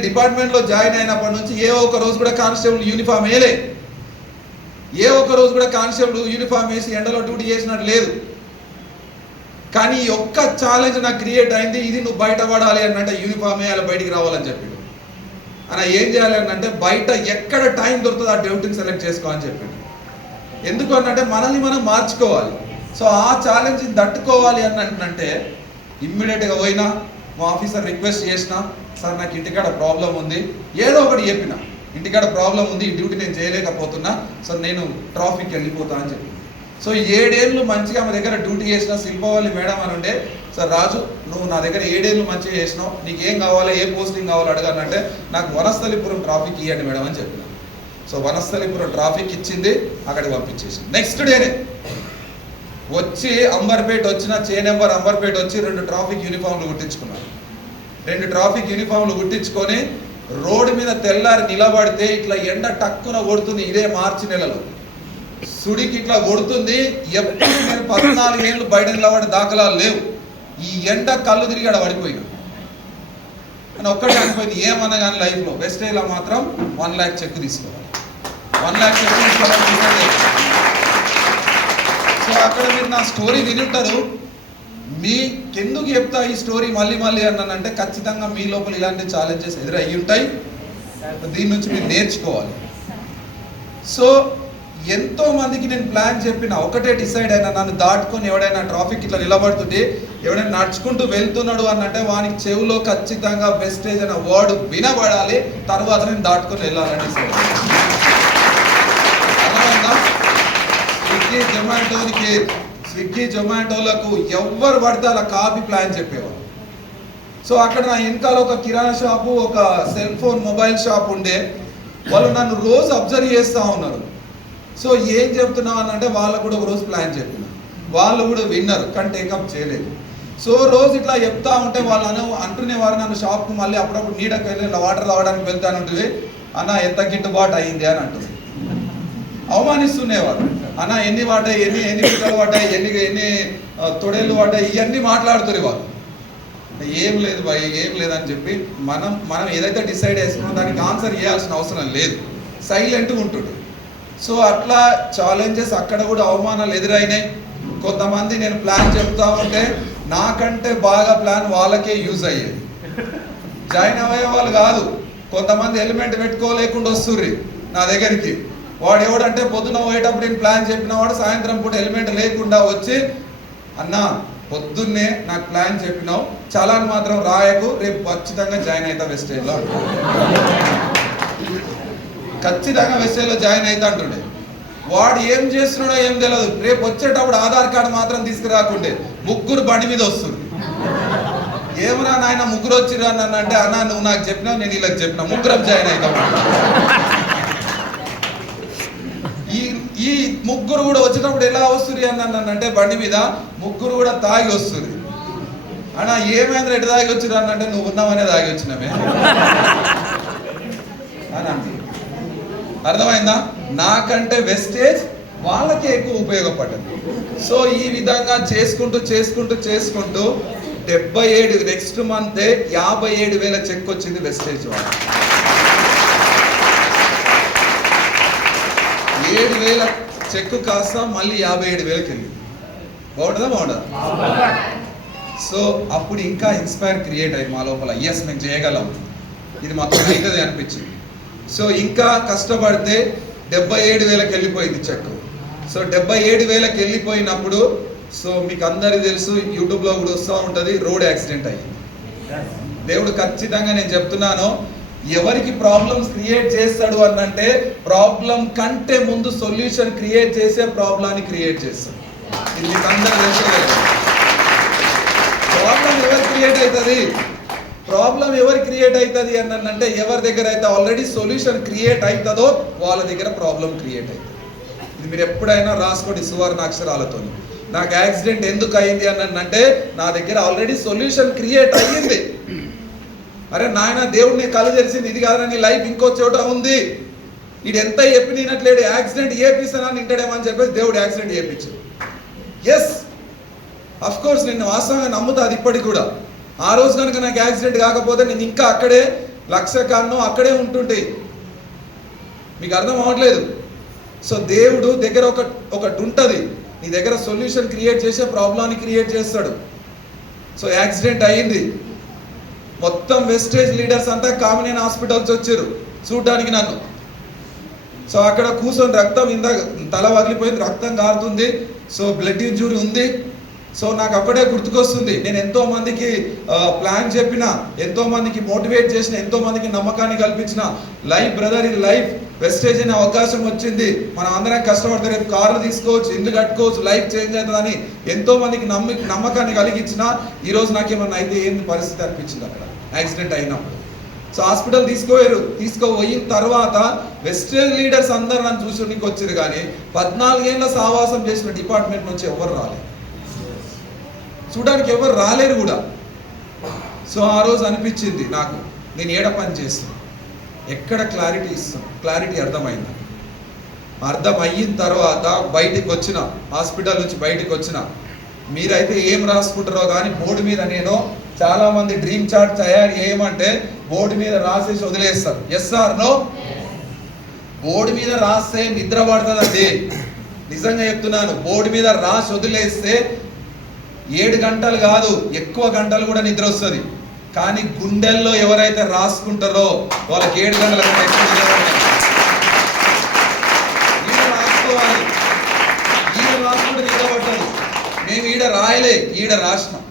డిపార్ట్మెంట్లో జాయిన్ అయినప్పటి నుంచి ఏ ఒక్క రోజు కూడా కానిస్టేబుల్ యూనిఫామ్ వేయలే, ఏ ఒక్క రోజు కూడా కానిస్టేబుల్ యూనిఫామ్ వేసి ఎండలో డ్యూటీ చేసినట్టు లేదు. కానీ ఈ ఒక్క ఛాలెంజ్ నాకు క్రియేట్ అయింది, ఇది నువ్వు బయట పడాలి అనంటే యూనిఫామ్ వేయాలి, బయటికి రావాలని చెప్పాడు. అలా ఏం చేయాలి అంటే బయట ఎక్కడ టైం దొరుకుతుందో ఆ డ్యూటీని సెలెక్ట్ చేసుకోవాలని చెప్పాడు. ఎందుకు అనంటే మనల్ని మనం మార్చుకోవాలి. సో ఆ ఛాలెంజ్ని తట్టుకోవాలి అంటే ఇమ్మీడియట్గా పోయినా మా ఆఫీసర్ రిక్వెస్ట్ చేసిన, సార్ నాకు ఇంటికాడ ప్రాబ్లం ఉంది, ఏదో ఒకటి చెప్పిన, ఇంటికాడ ప్రాబ్లం ఉంది, ఈ డ్యూటీ నేను చేయలేకపోతున్నా, సార్ నేను ట్రాఫిక్ వెళ్ళిపోతా అని చెప్పి. సో 7 ఏళ్ళు మంచిగా మా దగ్గర డ్యూటీ చేసిన శిల్పవల్లి మేడం అని ఉండే, సార్ రాజు నువ్వు నా దగ్గర 7 ఏళ్ళు మంచిగా చేసినావు, నీకు ఏం కావాలో, ఏ పోస్టింగ్ కావాలో అడగానంటే నాకు వనస్థలిపురం ట్రాఫిక్ ఇవ్వండి మేడం అని చెప్పిన. సో వనస్థలిపురం ట్రాఫిక్ ఇచ్చింది, అక్కడికి పంపించేసింది. నెక్స్ట్ డేనే వచ్చి అంబర్పేట వచ్చిన నెంబర్ అంబర్పేట వచ్చి 2 ట్రాఫిక్ యూనిఫామ్లు కుట్టించుకున్నారు. 2 ట్రాఫిక్ యూనిఫామ్లు కుట్టించుకొని రోడ్డు మీద తెల్లారి నిలబడితే ఇట్లా ఎండ టక్కున కొడుతుంది. ఇదే మార్చి నెలలో సుడికి ఇట్లా కొడుతుంది. ఎప్పుడు నేను 14 ఏళ్ళు బయట నిలబడి దాఖలాలు లేవు. ఈ ఎండ కళ్ళు తిరిగి అక్కడ పడిపోయినా అని ఒక్కటే అనిపోయింది, ఏమన్నా కానీ లైఫ్లో వెస్టేజ్లో మాత్రం 1 lakh చెక్ తీసుకోవాలి, 1 lakh చెక్ తీసుకోవాలి. సో అక్కడ మీరు నా స్టోరీ వినింటారు. మీకెందుకు చెప్తా ఈ స్టోరీ మళ్ళీ అన్నానంటే ఖచ్చితంగా మీ లోపల ఇలాంటి ఛాలెంజెస్ ఎదురయ్యి ఉంటాయి, దీని నుంచి మీరు నేర్చుకోవాలి. సో ఎంతో మందికి నేను ప్లాన్ చెప్పిన, ఒకటే డిసైడ్ అయినా, నన్ను దాటుకొని ఎవడైనా ట్రాఫిక్ ఇట్లా నిలబడుతుంటే ఎవడైనా నడుచుకుంటూ వెళ్తున్నాడు అనంటే వానికి చెవులో ఖచ్చితంగా వెస్టేజ్ అనే వర్డ్ వినబడాలి, తర్వాత నేను దాటుకొని వెళ్ళాలని డిసైడ్. స్విగ్గీ జొమాటోలకు ఎవరు పడితే అలా కాపీ ప్లాన్ చెప్పేవారు. సో అక్కడ నా వెనకాల ఒక కిరాణా షాపు, ఒక సెల్ ఫోన్ మొబైల్ షాప్ ఉండే, వాళ్ళు నన్ను రోజు అబ్జర్వ్ చేస్తూ ఉన్నారు. సో ఏం చెప్తున్నావు అని అంటే వాళ్ళకు కూడా ఒక రోజు ప్లాన్ చెప్పిన, వాళ్ళు కూడా విన్నారు కానీ టేకప్ చేయలేదు. సో రోజు ఇట్లా చెప్తా ఉంటే వాళ్ళు అంటునేవారు నన్ను షాప్కు, మళ్ళీ అప్పుడప్పుడు నీడకు వెళ్ళి వాటర్ తాగడానికి వెళ్తానంటుంది, అన్న ఎంత గిట్టుబాటు అయింది అని అంటుంది. అవమానిస్తునేవారు, అన్న ఎన్ని పడ్డాయి, ఎన్ని పిక్కలు పడ్డాయి, ఎన్ని తొడేళ్ళు పడ్డాయి, ఇవన్నీ మాట్లాడుతున్నారు వాళ్ళు. ఏం లేదు భయ్, ఏం లేదని చెప్పి మనం ఏదైతే డిసైడ్ చేసుకున్నామో దానికి ఆన్సర్ చేయాల్సిన అవసరం లేదు, సైలెంట్గా ఉంటుండే. సో అట్లా ఛాలెంజెస్ అక్కడ కూడా అవమానాలు ఎదురైనాయి. కొంతమంది నేను ప్లాన్ చెప్తా ఉంటే నాకంటే బాగా ప్లాన్ వాళ్ళకే యూజ్ అయ్యేది. జాయిన్ అయ్యే వాళ్ళు కాదు, కొంతమంది ఎలిమెంట్ పెట్టుకోలేకుండా వస్తుర్రి నా దగ్గరికి. వాడు ఎవడంటే పొద్దున పోయేటప్పుడు నేను ప్లాన్ చెప్పిన వాడు సాయంత్రం పూట ఎలిమెంట్ లేకుండా వచ్చి, అన్న పొద్దున్నే నాకు ప్లాన్ చెప్పినావు, చలాన్ మాత్రం రాయకు, రేపు ఖచ్చితంగా జాయిన్ అవుతా వెస్టేజ్లో, ఖచ్చితంగా వెస్టేజ్లో జాయిన్ అవుతా అంటుండే. వాడు ఏం చేస్తున్నాడో ఏం తెలియదు, రేపు వచ్చేటప్పుడు ఆధార్ కార్డు మాత్రం తీసుకురాకుండే 3 బండి మీద వస్తుంది. ఏమన్నా నాయన 3 వచ్చిర్రు అని అంటే, అన్న నువ్వు నాకు చెప్పినావు, నేను వీళ్ళకి చెప్పినా, 3 జాయిన్ అవుతాం. ఈ 3 కూడా వచ్చేటప్పుడు ఎలా వస్తుంది అని అంటే బండి మీద 3 కూడా తాగి వస్తుంది. అన్న ఏమైంది ఎటు తాగి వచ్చిర్రు అంటే, నువ్వు ఉన్నావనే తాగి వచ్చినామే అని. అర్థమైందా? నాకంటే వెస్టేజ్ వాళ్ళకే ఎక్కువ ఉపయోగపడ్డది. సో ఈ విధంగా చేసుకుంటూ 77 నెక్స్ట్ మంతే 57,000 చెక్ వచ్చింది వెస్టేజ్ వాళ్ళు. 7,000 చెక్ కాస్త మళ్ళీ 57,000కి వెళ్ళింది. బాగుంటుందా? సో అప్పుడు ఇంకా ఇన్స్పైర్ క్రియేట్ అయ్యి మా లోపల, ఎస్ మేము చేయగలం, ఇది మొత్తం అవుతుంది అనిపించింది. సో ఇంకా కష్టపడితే 77,000కి వెళ్ళిపోయింది చెక్. సో 77,000కి వెళ్ళిపోయినప్పుడు, సో మీకు అందరికీ తెలుసు, యూట్యూబ్లో కూడా వస్తూ ఉంటుంది, రోడ్ యాక్సిడెంట్ అయ్యింది. దేవుడు ఖచ్చితంగా నేను చెప్తున్నాను, ఎవరికి ప్రాబ్లమ్స్ క్రియేట్ చేస్తాడు అనంటే ప్రాబ్లం కంటే ముందు సొల్యూషన్ క్రియేట్ చేసే ప్రాబ్లాన్ని క్రియేట్ చేస్తాడు. ఇది మీకు అందరూ తెలుసుకోలేదు. ప్రాబ్లం ఎవరు క్రియేట్ అవుతుంది అంటే ఎవరి దగ్గర అయితే ఆల్రెడీ సొల్యూషన్ క్రియేట్ అవుతుందో వాళ్ళ దగ్గర ప్రాబ్లం క్రియేట్ అవుతుంది. ఇది మీరు ఎప్పుడైనా రాసుకోండి సువర్ణాక్షరాలతో. నాకు యాక్సిడెంట్ ఎందుకు అయింది అంటే నా దగ్గర ఆల్రెడీ సొల్యూషన్ క్రియేట్ అయ్యింది. అరే నాయన దేవుడిని కళ్ళు తెరిచింది, ఇది కాదని లైఫ్ ఇంకో చోట ఉంది, వీడు ఎంత చెప్పినట్లేడు, యాక్సిడెంట్ చేపిస్తానని వింటాడేమని చెప్పేసి దేవుడు యాక్సిడెంట్ చేయించాడు. ఎస్, అఫ్ కోర్స్ నేను వాస్తవంగా నమ్ముతా అది ఇప్పటికి కూడా. ఆ రోజు కనుక నాకు యాక్సిడెంట్ కాకపోతే నేను ఇంకా అక్కడే లక్ష కన్ను అక్కడే ఉంటుంటే. మీకు అర్థం అవ్వట్లేదు. సో దేవుడు దగ్గర ఒకటి ఉంటుంది, నీ దగ్గర సొల్యూషన్ క్రియేట్ చేసే ప్రాబ్లాన్ని క్రియేట్ చేస్తాడు. సో యాక్సిడెంట్ అయ్యింది, మొత్తం వెస్టేజ్ లీడర్స్ అంతా కామినేని హాస్పిటల్స్ వచ్చారు చూడడానికి నన్ను. సో అక్కడ కూర్చొని రక్తం ఇందాక తల వదిలిపోయింది, రక్తం కారుతుంది. సో బ్లడ్ ఇంజూరీ ఉంది. సో నాకు అక్కడే గుర్తుకొస్తుంది, నేను ఎంతో మందికి ప్లాన్ చెప్పిన, ఎంతో మందికి మోటివేట్ చేసిన, ఎంతో మందికి నమ్మకాన్ని కల్పించిన. లైఫ్ బ్రదర్, ఇది లైఫ్, వెస్టేజ్ అనే అవకాశం వచ్చింది, మనం అందరం కష్టపడితే రేపు కార్లు తీసుకోవచ్చు, ఇల్లు కట్టుకోవచ్చు, లైఫ్ చేంజ్ అవుతుందని ఎంతో మందికి నమ్మకాన్ని కలిగించిన. ఈరోజు నాకేమన్నా అయితే ఏంది పరిస్థితి అనిపించింది అక్కడ యాక్సిడెంట్ అయినప్పుడు. సో హాస్పిటల్ తీసుకుపోయిన తర్వాత వెస్టేజ్ లీడర్స్ అందరూ నన్ను చూసునికి వచ్చారు, కానీ 14 ఏళ్ళ సావాసం చేసిన డిపార్ట్మెంట్ నుంచి ఎవరు రాలేదు, చూడడానికి ఎవరు రాలేరు కూడా. సో ఆ రోజు అనిపించింది నాకు, నేను ఏడ పని చేస్తాను, ఎక్కడ క్లారిటీ ఇస్తాను. క్లారిటీ అర్థమైంది. అర్థమయిన తర్వాత బయటికి వచ్చిన, హాస్పిటల్ నుంచి బయటికి వచ్చిన. మీరైతే ఏం రాసుకుంటారో కానీ బోర్డు మీద నేను చాలామంది డ్రీమ్ చార్ట్ తయారు చేయమంటే బోర్డు మీద రాసేసి వదిలేస్తారు. Yes or no? బోర్డు మీద రాస్తే నిద్ర పడుతుందండి, నిజంగా చెప్తున్నాను. బోర్డు మీద రాసి వదిలేస్తే 7 గంటలు కాదు, ఎక్కువ గంటలు కూడా నిద్ర వస్తుంది. కానీ గుండెల్లో ఎవరైతే రాసుకుంటారో వాళ్ళకి 7 గంటల రాసుకోవాలి. రాసుకుంటే నిద్ర పట్టదు. మేము ఈడ రాయలే, ఈడ రాసినాం.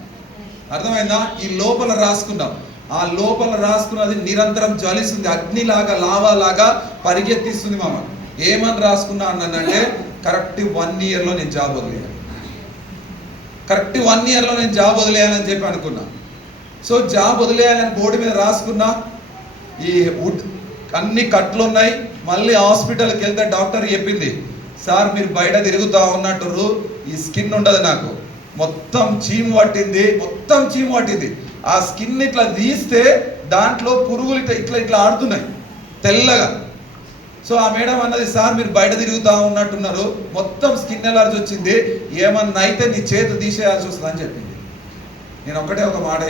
అర్థమైందా? ఈ లోపల రాసుకున్నాం. ఆ లోపల రాసుకున్నది నిరంతరం జ్వలిస్తుంది, అగ్నిలాగా లావాలాగా పరిగెత్తిస్తుంది మమ్మల్ని. ఏమని రాసుకున్నా అన్నానంటే కరెక్ట్ 1 ఇయర్లో నేను జాబ్ వదిలేయాను, కరెక్ట్ 1 ఇయర్లో నేను జాబ్ వదిలేయాలని చెప్పి అనుకున్నా. సో జాబ్ వదిలేయాలని బోర్డు మీద రాసుకున్నా. ఈ వుడ్ అన్ని కట్లు ఉన్నాయి. మళ్ళీ హాస్పిటల్కి వెళ్తే డాక్టర్ చెప్పింది, సార్ మీరు బయట తిరుగుతూ ఉన్నట్టు ఈ స్కిన్ ఉండదు, నాకు మొత్తం చీము పట్టింది, మొత్తం చీము పట్టింది. ఆ స్కిన్ ఇట్లా తీస్తే దాంట్లో పురుగులు ఇట్లా ఇట్లా ఆడుతున్నాయి తెల్లగా. సో ఆ మేడం అన్నది, సార్ మీరు బయట తిరుగుతూ ఉన్నట్టున్నారు, మొత్తం స్కిన్ ఎలర్జీ వచ్చింది, ఏమన్నా అయితే నీ చేతి తీసేయాల్సి వస్తుందని చెప్పింది. నేను ఒకటే ఒక మాట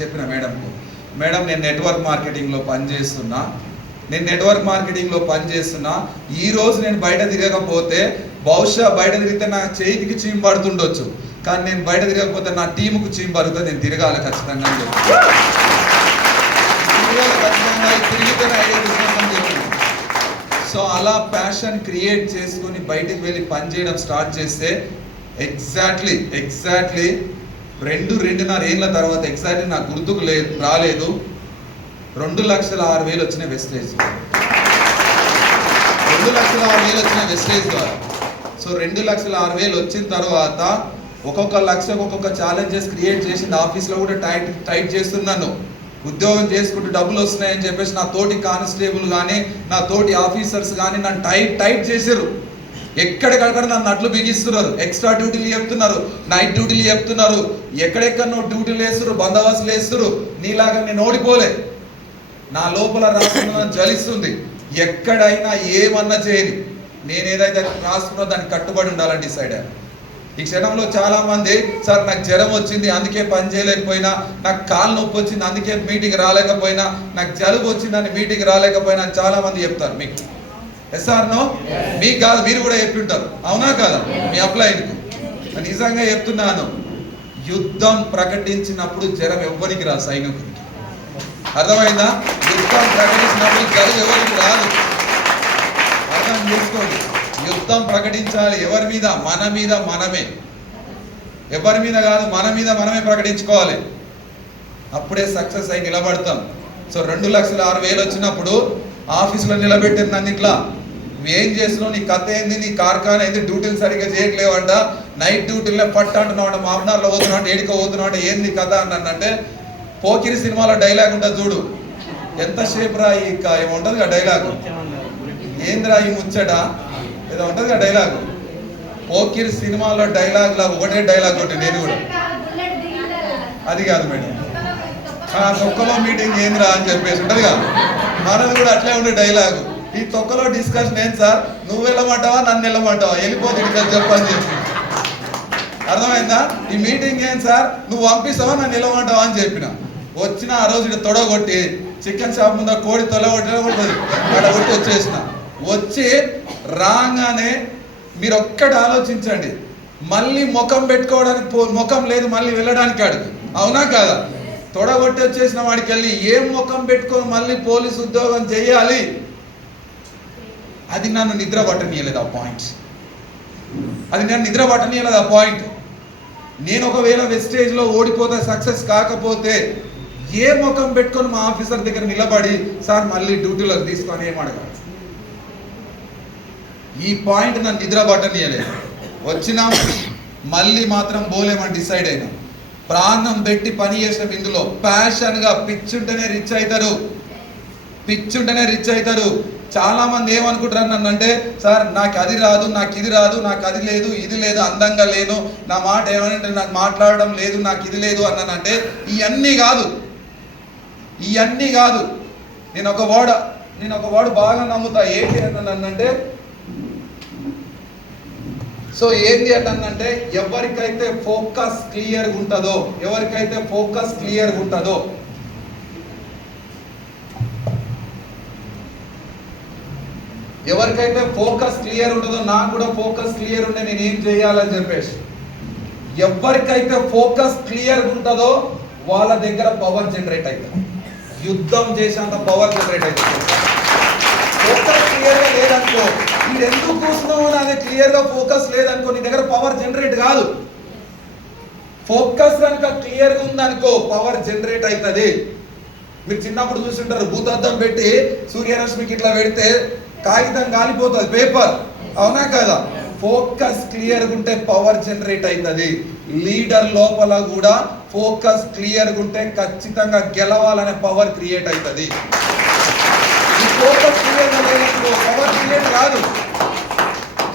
చెప్పిన మేడంకు, మేడం నేను నెట్వర్క్ మార్కెటింగ్లో పనిచేస్తున్నా, ఈరోజు నేను బయట తిరగకపోతే బహుశా బయట తిరిగితే నా చేతికి చీము పడుతుండొచ్చు, కానీ నేను బయట తిరగకపోతే నా టీముకు చీము పడుతుంది, నేను తిరగాలి ఖచ్చితంగా అని చెప్పి తిరిగితేనే ఐడియా బిజినెస్ అని చెప్పి. సో అలా ప్యాషన్ క్రియేట్ చేసుకుని బయటికి వెళ్ళి పనిచేయడం స్టార్ట్ చేస్తే ఎగ్జాక్ట్లీ 2.5 ఏళ్ళ తర్వాత ఎగ్జాక్ట్లీ నాకు గుర్తుకు రాలేదు, 2,06,000 వచ్చిన వెస్టేజ్, 2,06,000 వచ్చిన వెస్టేజ్ ద్వారా. సో 2,06,000 వచ్చిన తర్వాత ఒక్కొక్క లక్షకు ఒక్కొక్క ఛాలెంజెస్ క్రియేట్ చేసింది. ఆఫీస్లో కూడా టైట్ చేస్తున్నాను, ఉద్యోగం చేసుకుంటూ డబ్బులు వస్తున్నాయని చెప్పేసి నా తోటి కానిస్టేబుల్ కానీ నా తోటి ఆఫీసర్స్ కానీ నన్ను టైట్ చేశారు. ఎక్కడికక్కడ నన్ను అట్లు బిగిస్తున్నారు, ఎక్స్ట్రా డ్యూటీలు చెప్తున్నారు, నైట్ డ్యూటీలు చెప్తున్నారు, ఎక్కడెక్కడో డ్యూటీలు వేస్తున్నారు, బందోబస్తులు వేస్తున్నారు. నీలాగా నేను ఓడిపోలే, నా లోపల రాసుకున్న జ్వలిస్తుంది. ఎక్కడైనా ఏమన్నా చేయని, నేను ఏదైతే రాసుకున్నో దానికి కట్టుబడి ఉండాలని డిసైడ్ అయ్యాను. ఈ క్షణంలో చాలా మంది, సార్ నాకు జ్వరం వచ్చింది అందుకే పని చేయలేకపోయినా, నాకు కాలు నొప్పి వచ్చింది అందుకే మీటింగ్ రాలేకపోయినా, నాకు జలుబు వచ్చిందని మీటింగ్ రాలేకపోయినా అని చాలా మంది చెప్తారు. మీకు ఎస్ ఆర్ నో? మీకు కాదు, మీరు కూడా చెప్తుంటారు, అవునా కాదా? మీ అప్లైన్కు నిజంగా చెప్తున్నాను, యుద్ధం ప్రకటించినప్పుడు జ్వరం ఎవ్వరికి రాదు, సైనికుడికి. అర్థమైందా? యుద్ధం ప్రకటించినప్పుడు జ్వరం ఎవరికి రాదు, అర్థం చేసుకోండి. యుద్ధం ప్రకటించాలి ఎవరి మీద? మన మీద మనమే, ఎవరి మీద కాదు, మన మీద మనమే ప్రకటించుకోవాలి. అప్పుడే సక్సెస్ అయి నిలబడతాం. సో 2,06,000 వచ్చినప్పుడు ఆఫీసులో నిలబెట్టింది నన్ను ఇట్లా, నువ్వేం చేస్తున్నావు, నీ కథ ఏంది, నీ కార్ఖానా ఏంది, డ్యూటీలు సరిగ్గా చేయట్లేవంట, నైట్ డ్యూటీలో పట్టు అంటున్నావు, మామనార్లో పోతున్నావు అంటే, ఏడికో పోతున్నావు అంటే, ఏంది కథ అన్నంటే, పోకిరి సినిమాలో డైలాగ్ ఉంటుంది చూడు, ఎంతసేపు రా ఏముంటుంది కదా డైలాగు, ఏందిరా ఈ ముచ్చట ఏదో ఉంటుంది కదా డైలాగు. పోకిరి సినిమాలో డైలాగ్ లాగా ఒకటే డైలాగ్ ఒకటి, నేను కూడా అది కాదు మేడం, కుక్కలో మీటింగ్ ఏందిరా అని చెప్పేసి ఉంటుంది కదా, మనది కూడా అట్లే ఉండే డైలాగు. ఈ తొక్కలో డిస్కషన్ ఏం సార్, నువ్వు వెళ్ళమంటావా నన్ను వెళ్ళమంటావా, వెళ్ళిపోతే ఇక్కడ చెప్పని చెప్పి. అర్థమైందా? ఈ మీటింగ్ ఏం సార్, నువ్వు పంపిస్తావా నన్ను వెళ్ళమంటావా అని చెప్పిన. వచ్చిన ఆ రోజు ఇటు తొడగొట్టి చికెన్ షాప్ ముందు కోడి తొలగొట్టి వచ్చేసిన. వచ్చి రాగానే మీరు ఒక్కటి ఆలోచించండి, మళ్ళీ ముఖం పెట్టుకోవడానికి ముఖం లేదు మళ్ళీ వెళ్ళడానికి అడుగు, అవునా కాదా? తొడగొట్టి వచ్చేసిన వాడికి వెళ్ళి ఏం ముఖం పెట్టుకొని మళ్ళీ పోలీసు ఉద్యోగం చేయాలి? అది నన్ను నిద్ర పట్టనీయలేదు ఆ పాయింట్. అది నేను నిద్ర పట్టనీయలేదు ఆ పాయింట్. నేను ఒకవేళ వెస్టేజ్లో ఓడిపోతే సక్సెస్ కాకపోతే ఏ ముఖం పెట్టుకొని మా ఆఫీసర్ దగ్గర నిలబడి సార్ మళ్ళీ డ్యూటీలోకి తీసుకొని ఏం అడగాలి? ఈ పాయింట్ నన్ను నిద్ర పట్టనీయలేదు. వచ్చినాం, మళ్ళీ మాత్రం పోలేమని డిసైడ్ అయినాం. ప్రాణం పెట్టి పని చేసిన ఇందులో ప్యాషన్గా పిచ్చుంటేనే రిచ్ అవుతారు, పిచ్చుంటేనే రిచ్ అవుతారు. చాలా మంది ఏమనుకుంటారు నన్ను అంటే, సార్ నాకు అది రాదు, నాకు ఇది రాదు, నాకు అది లేదు, ఇది లేదు, అందంగా లేను, నా మాట ఏమంటే నాకు మాట్లాడడం లేదు, నాకు ఇది లేదు అన్నానంటే ఇవన్నీ కాదు, ఇవన్నీ కాదు. నేను ఒక వర్డ్ బాగా నమ్ముతా. ఏంటి అన్నానంటే, సో ఏంటి అంటే ఎవరికైతే ఫోకస్ క్లియర్గా ఉంటుందో, ఎవరికైతే ఫోకస్ క్లియర్గా ఉంటుందో, ఎవరికైతే ఫోకస్ క్లియర్ ఉంటుందో, నాకు కూడా ఫోకస్ క్లియర్ ఉంటే నేను ఏం చేయాలని చెప్పేసి, ఎవరికైతే ఫోకస్ క్లియర్ ఉంటుందో వాళ్ళ దగ్గర పవర్ జనరేట్ అవుతుంది, యుద్ధం చేసేంత పవర్ జనరేట్ అవుతుంది. ఫోకస్ క్లియర్గా లేదనుకో, మీరు ఎందుకు కూర్చున్నావు అదే క్లియర్గా ఫోకస్ లేదనుకో, నీ దగ్గర పవర్ జనరేట్ కాదు. ఫోకస్ కనుక క్లియర్గా ఉందనుకో పవర్ జనరేట్ అవుతుంది. మీరు చిన్నప్పుడు చూస్తుంటారు, భూతద్దం పెట్టి సూర్యరశ్మికి ఇట్లా పెడితే కాగితం కాలిపోతుంది, పేపర్, అవునా కదా? ఫోకస్ క్లియర్గా ఉంటే పవర్ జనరేట్ అవుతుంది. లీడర్ లోపల కూడా ఫోకస్ క్లియర్గా ఉంటే ఖచ్చితంగా గెలవాలనే పవర్ క్రియేట్ అవుతుంది. ఈ ఫోకస్ క్లియర్గా లేనప్పుడు పవర్ క్రియేట్ కాదు.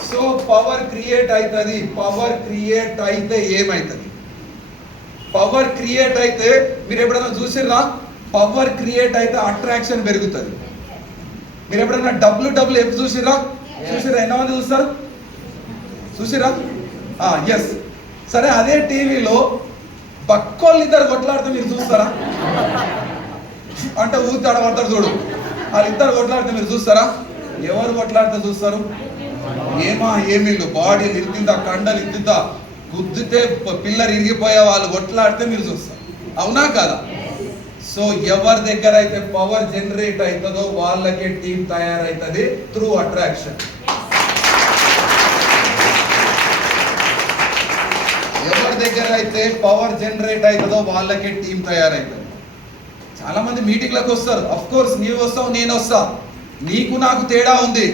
సో పవర్ క్రియేట్ అవుతుంది. పవర్ క్రియేట్ అయితే ఏమవుతుంది? పవర్ క్రియేట్ అయితే మీరు ఎప్పుడైనా చూసిర్రా? పవర్ క్రియేట్ అయితే అట్రాక్షన్ పెరుగుతుంది. మీరు ఎప్పుడైనా డబ్ల్యూ ఎఫ్ చూసిరా? ఎంతమంది చూస్తారు? చూసిరా? ఎస్. సరే, అదే టీవీలో పక్కోళ్ళు ఇద్దరు కొట్లాడితే మీరు చూస్తారా? అంటే ఊతాడ పడతారు చూడు, వాళ్ళిద్దరు కొట్లాడితే మీరు చూస్తారా? ఎవరు కొట్లాడితే చూస్తారు? ఏమీళ్ళు బాడీలు ఇంతింత, కండలు ఇంతింత, గుద్దితే పిల్లలు ఇరిగిపోయే వాళ్ళు కొట్లాడితే మీరు చూస్తారు, అవునా కదా? సో ఎవరి దగ్గర అయితే పవర్ జనరేట్ అవుతుందో వాళ్ళకే టీం తయారైతుంది త్రూ అట్రాక్షన్. ఎవరి దగ్గర అయితే పవర్ జనరేట్ అవుతుందో వాళ్ళకే టీం తయారైతుంది. చాలా మంది మీటింగ్లకు వస్తారు, అఫ్ కోర్స్ నీవు వస్తావు, నేను వస్తా, నీకు నాకు తేడా ఉంది,